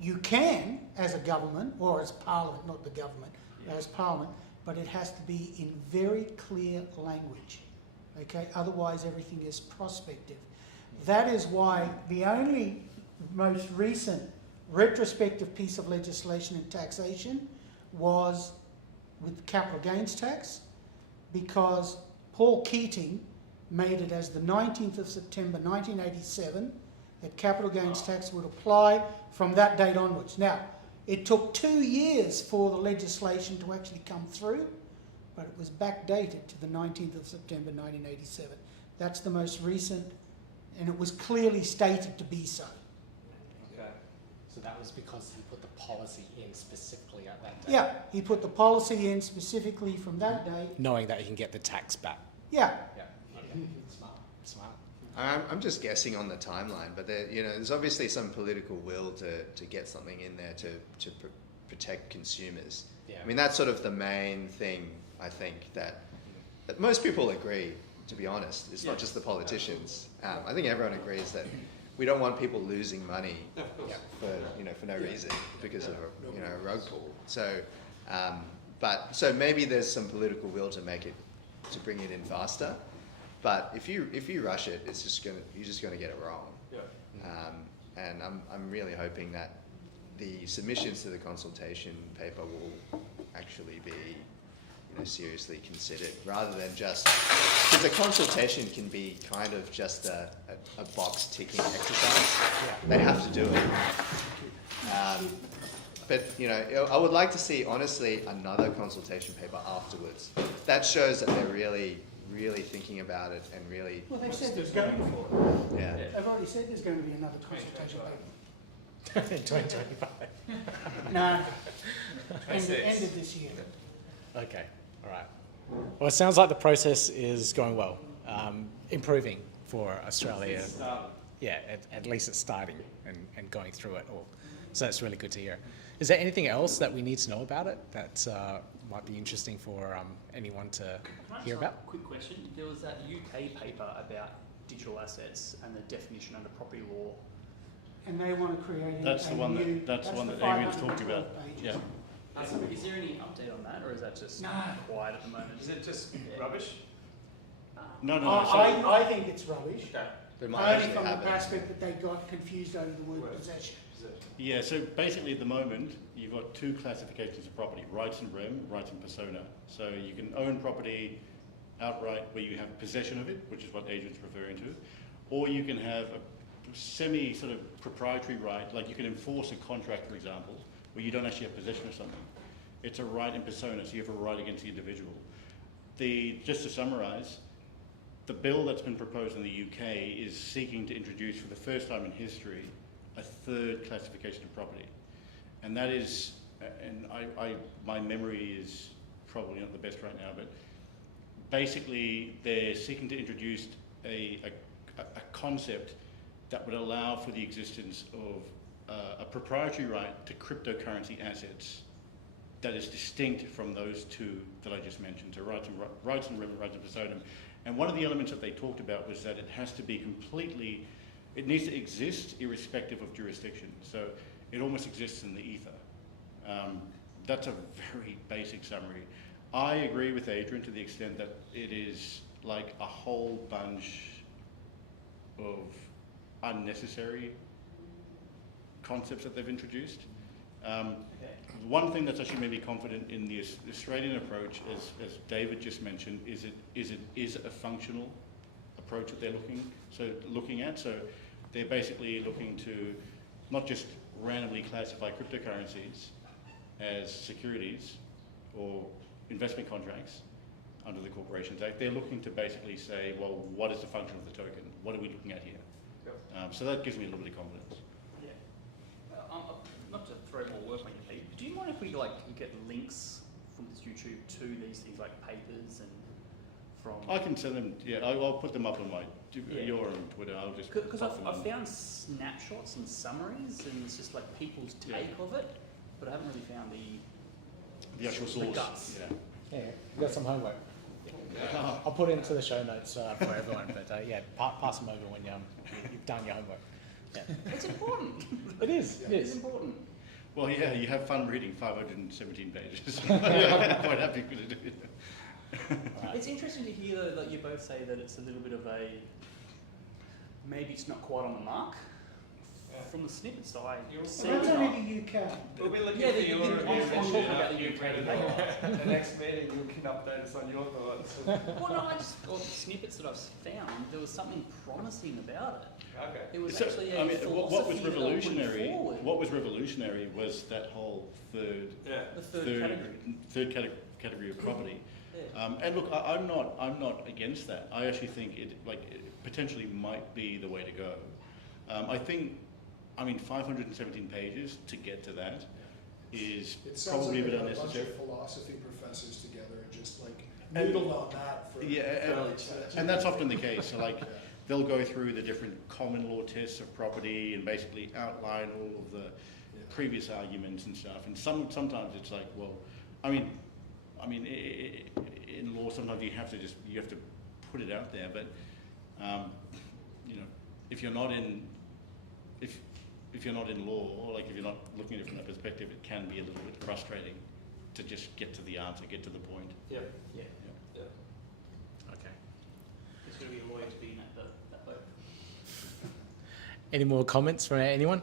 you can as a government, or as Parliament, not the government, as Parliament, but it has to be in very clear language, okay? Otherwise everything is prospective. That is why the only most recent retrospective piece of legislation in taxation was with capital gains tax, because Paul Keating made it as the 19th of September 1987 that capital gains tax would apply from that date onwards. Now, it took 2 years for the legislation to actually come through, but it was backdated to the 19th of September 1987. That's the most recent, and it was clearly stated to be so. okay. So that was because he put the policy in specifically at that date? Yeah, he put the policy in specifically from that date. Knowing that he can get the tax back? Yeah. Yeah. Smart. I'm just guessing on the timeline, but there's obviously some political will to get something in there to protect consumers. Yeah. I mean, that's sort of the main thing, I think, that most people agree, to be honest. It's not just the politicians. I think everyone agrees that we don't want people losing money for no reason because of a rug pull. So, so maybe there's some political will to bring it in faster. But if you rush it, you're just gonna get it wrong. Yeah. And I'm really hoping that the submissions to the consultation paper will actually be seriously considered, rather than just, because the consultation can be kind of just a box ticking exercise. They have to do it. But I would like to see, honestly, another consultation paper afterwards. That shows that they're really really thinking about it and really, Well, they've said there's going to be. yeah. They've already said there's going to be another consultation paper. In 2025. No, end of this year. Okay, all right. Well, it sounds like the process is going well, improving for Australia. Yeah, at least it's starting and going through it all. So that's really good to hear. Is there anything else that we need to know about it that might be interesting for anyone to hear about? A quick question. There was that UK paper about digital assets and the definition under property law. And they want to create That's a the one new, that's the one that 512 Adrian's talking about. pages. Yeah. Is there any update on that, or is that just No. quiet at the moment? Is it just rubbish? No. So, I think it's rubbish. They might Only actually from the have it. aspect that they got confused over the word possession. yeah. So basically, at the moment, you've got two classifications of property: rights and rem, rights and persona. So you can own property outright, where you have possession of it, which is what Adrian's referring to, or you can have a semi sort of proprietary right, like you can enforce a contract, for example, where you don't actually have possession of something. It's a right in persona, so you have a right against the individual. Just to summarise, the bill that's been proposed in the UK is seeking to introduce for the first time in history a third classification of property. And that is, and my memory is probably not the best right now, but basically they're seeking to introduce a concept that would allow for the existence of a proprietary right to cryptocurrency assets that is distinct from those two that I just mentioned, so rights and personam. And one of the elements that they talked about was that it has to be completely, it needs to exist irrespective of jurisdiction. So it almost exists in the ether. That's a very basic summary. I agree with Adrian to the extent that it is like a whole bunch of unnecessary concepts that they've introduced. One thing that's actually made me confident in the Australian approach, as David just mentioned, is it is a functional approach that they're looking at. So they're basically looking to not just randomly classify cryptocurrencies as securities or investment contracts under the Corporations Act. They're looking to basically say, well, what is the function of the token? What are we looking at here? So that gives me a little bit of confidence. Yeah. Not to throw more work on you, Pete, do you mind if we get links from this YouTube to these things like papers and from? I can send them. Yeah, I'll put them up on my your on Twitter. I'll just because I've found snapshots and summaries, and it's just like people's take of it, but I haven't really found the actual source. The guts. Yeah, you've got some homework. I'll put it into the show notes for everyone, but yeah, pass them over when you've done your homework. Yeah. It's important. It is. It It's is. important. Well, yeah, you have fun reading 517 pages. I'm quite happy to do it. Right. It's interesting to hear though that you both say that it's a little bit of a maybe it's not quite on the mark. From the snippet side, you'll see. That's only the UK. We'll be looking Yeah, for your I'm review talking about the UK. the next meeting, you can update us on your thoughts. Well, no, the snippets that I've found, there was something promising about it. Okay. It was So, actually a I mean, what was philosophy that they were putting revolutionary? forward. What was revolutionary was that whole third The third category. category of property. Yeah. And look, I'm not against that. I actually think it potentially might be the way to go. I mean, 517 pages to get to that is It sounds probably like a bit they got a bunch unnecessary. of philosophy professors together and just like noodled on that for And that's often the case. So like, they'll go through the different common law tests of property and basically outline all of the previous arguments and stuff. And sometimes it's like, well, I mean, in law sometimes you have to put it out there. But if you're not in law, like if you're not looking at it from that perspective, it can be a little bit frustrating to just get to the answer, get to the point. Yeah. Okay. There's going to be a lawyer to be in that boat. Any more comments from anyone?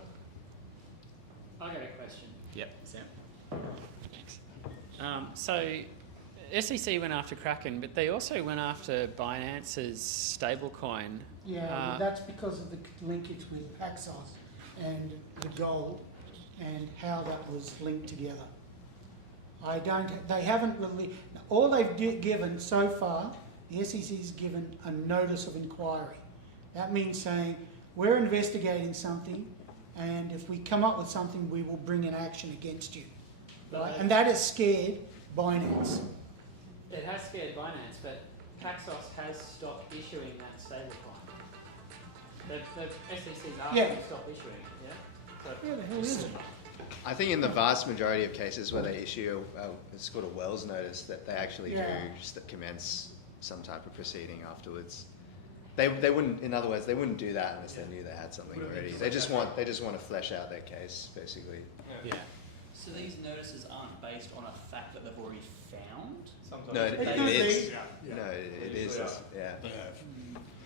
I got a question. Yep. Sam. So, SEC went after Kraken, but they also went after Binance's stablecoin. Yeah, that's because of the linkage with Paxos and the gold and how that was linked together. They haven't really, all they've given so far the SEC is given a notice of inquiry. That means saying, we're investigating something, and if we come up with something, we will bring an action against you. Right? And that has scared Binance. It has scared Binance, but Paxos has stopped issuing that stablecoin. The SEC's asked Yeah. to stop issuing it, yeah? So Where the hell is it? I think in the vast majority of cases where they issue, it's called a Wells notice, that they actually Yeah. do just commence some type of proceeding afterwards. They wouldn't, in other words, they wouldn't do that unless they knew they had something already. They just want to flesh out their case, basically. Yeah. So these notices aren't based on a fact that they've already found? Sometimes No, it could is. be. No, it is. Usually Yeah.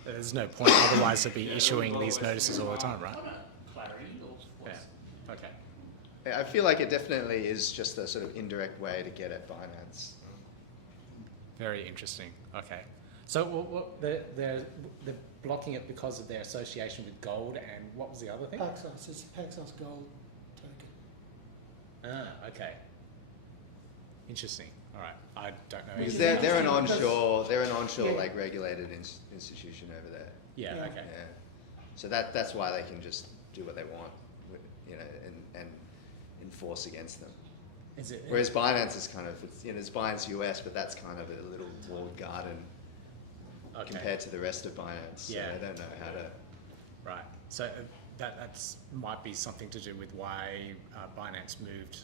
There's no point otherwise to be issuing these notices all the time, right? Clarity or what's... Yeah. Okay. I feel like it definitely is just a sort of indirect way to get at Binance. Very interesting. Okay. So they're blocking it because of their association with gold, and what was the other thing? Paxos, it's the Paxos Gold token. Ah, okay. Interesting. All right. I don't know. Because Which is they're an interesting onshore Yeah. like regulated institution over there. Yeah. Yeah. Okay. Yeah. So that's why they can just do what they want, and enforce against them. Is it? Whereas Binance is kind of, it's Binance US, but that's kind of a little walled garden Okay. compared to the rest of Binance. So Yeah. they don't know how to. Right. So that's might be something to do with why Binance moved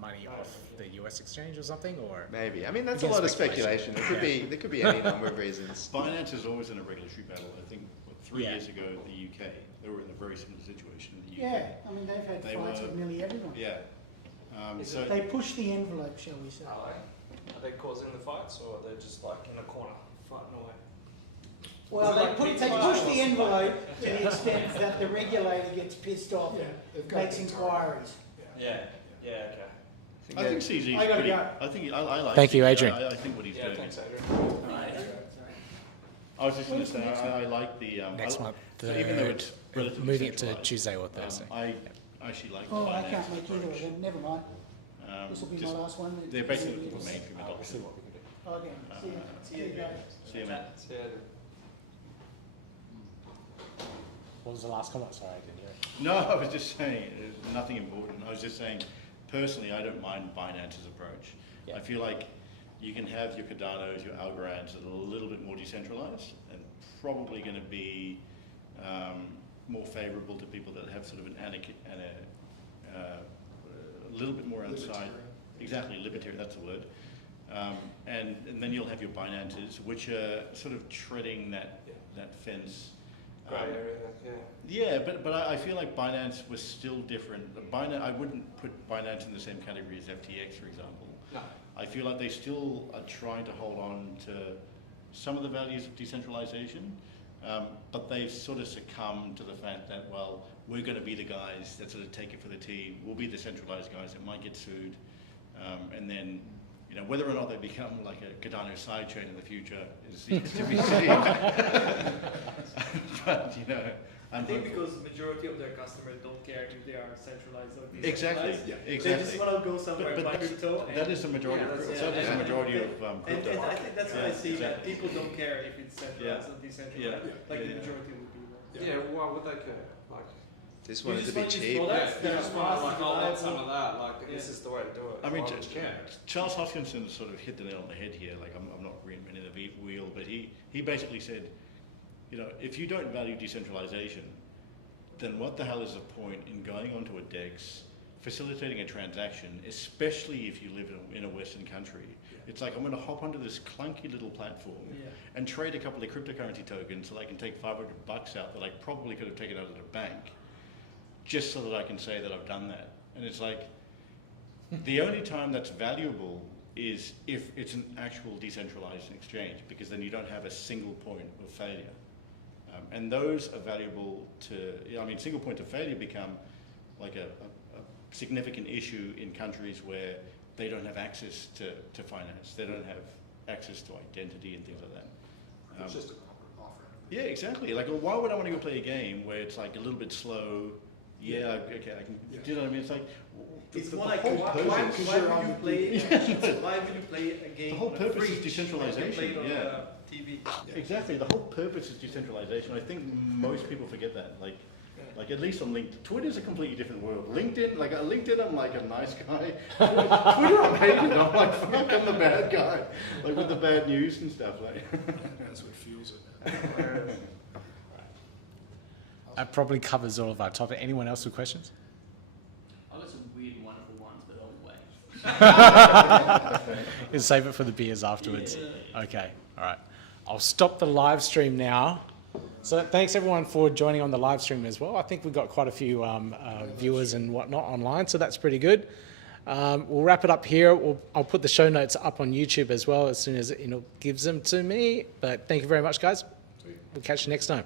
money off the US exchange or something, or Maybe. I mean, that's a Again, lot of speculation. speculation. There could be any number of reasons. Binance is always in a regulatory battle. I think 3 Yeah. years ago, the UK, they were in a very similar situation in the UK. Yeah, I mean, they've had They fights were- with nearly everyone. Yeah. So They push the envelope, shall we say. Are they causing the fights, or are they just like in a corner fighting away? Well, Like they pizza push or the envelope to the extent that the regulator gets pissed off Yeah, and they've got makes the inquiries. Yeah. Yeah. Okay. I think CZ I is gotta pretty. go. I think I like. Thank you, CZ. Adrian. I think what he's Yeah. doing. Thanks, Adrian. I was just going to say I like the next I, month, so even though it's relatively moving it to centralised, Tuesday or Thursday. I actually like the Oh, I Binance can't make either of approach. them, never mind. This will be my Just- last one. They're basically looking for mainstream adoption. Okay, see you guys. See you, man. Yeah. What was the last comment? Sorry, I didn't hear it. No, I was just saying nothing important. I was just saying personally, I don't mind Binance's approach. Yeah. I feel like you can have your Cardanos, your Algorands that are a little bit more decentralized and probably going to be more favorable to people that have sort of an anarchy and a little bit more outside. Libertarian. Exactly, libertarian, that's the word. And then you'll have your Binances, which are sort of treading that fence. Grey area. Yeah. Yeah, but I feel like Binance was still different. I wouldn't put Binance in the same category as FTX, for example. No. I feel like they still are trying to hold on to some of the values of decentralization, but they've sort of succumbed to the fact that, well, we're going to be the guys that sort of take it for the team. We'll be the centralized guys that might get sued, and then, whether or not they become like a Cardano sidechain in the future is yet to be seen. But, I think because majority of their customers don't care if they are centralized or decentralized. Exactly, They exactly. just want to go somewhere But buy that's- crypto. that is the majority. Yeah, Of, that's- that is the yeah. majority of And crypto. I think that's why I see that exactly. people don't care if it's centralized or decentralized. Yeah. Like the Yeah. majority would be. Yeah. Why would they care? Like. Just wanted to be want these cheap. products They that just are want fast, like, I want reliable. some of that. Like, this Yeah. is the way to do it. I mean, Why would you care? Charles Hoskinson sort of hit the nail on the head here. Like, I'm not reinventing the wheel, but he basically said, if you don't value decentralization, then what the hell is the point in going onto a DEX, facilitating a transaction, especially if you live in a Western country? It's like, I'm going to hop onto this clunky little platform and trade a couple of cryptocurrency tokens so that I can take $500 out that I probably could have taken out at a bank, just so that I can say that I've done that. And it's like, the only time that's valuable is if it's an actual decentralized exchange, because then you don't have a single point of failure. And those are valuable single points of failure become like a significant issue in countries where they don't have access to finance. They don't have access to identity and things like that. It's just a offer. Yeah, exactly. Like, why would I want to go play a game where it's like a little bit slow? Yeah, okay, I can. Yeah. Do you know what I mean? It's like It's more like whole why purpose- would you play? Why would you play a game? The whole on a purpose is fridge when you can decentralization, play it on yeah. a TV. Exactly. The whole purpose is decentralization. I think most people forget that. Like at least on LinkedIn, Twitter's a completely different world. LinkedIn, I'm like a nice guy. Twitter, I'm hated. I'm like, fuck, I'm the bad guy. Like with the bad news and stuff. Like. That's what fuels it. That probably covers all of our topic. Anyone else with questions? I've got some weird, wonderful ones, but I'll wait. We'll save it for the beers afterwards. Okay, all right. I'll stop the live stream now. So thanks everyone for joining on the live stream as well. I think we've got quite a few viewers and whatnot online, so that's pretty good. We'll wrap it up here. I'll put the show notes up on YouTube as well as soon as it gives them to me. But thank you very much, guys. We'll catch you next time.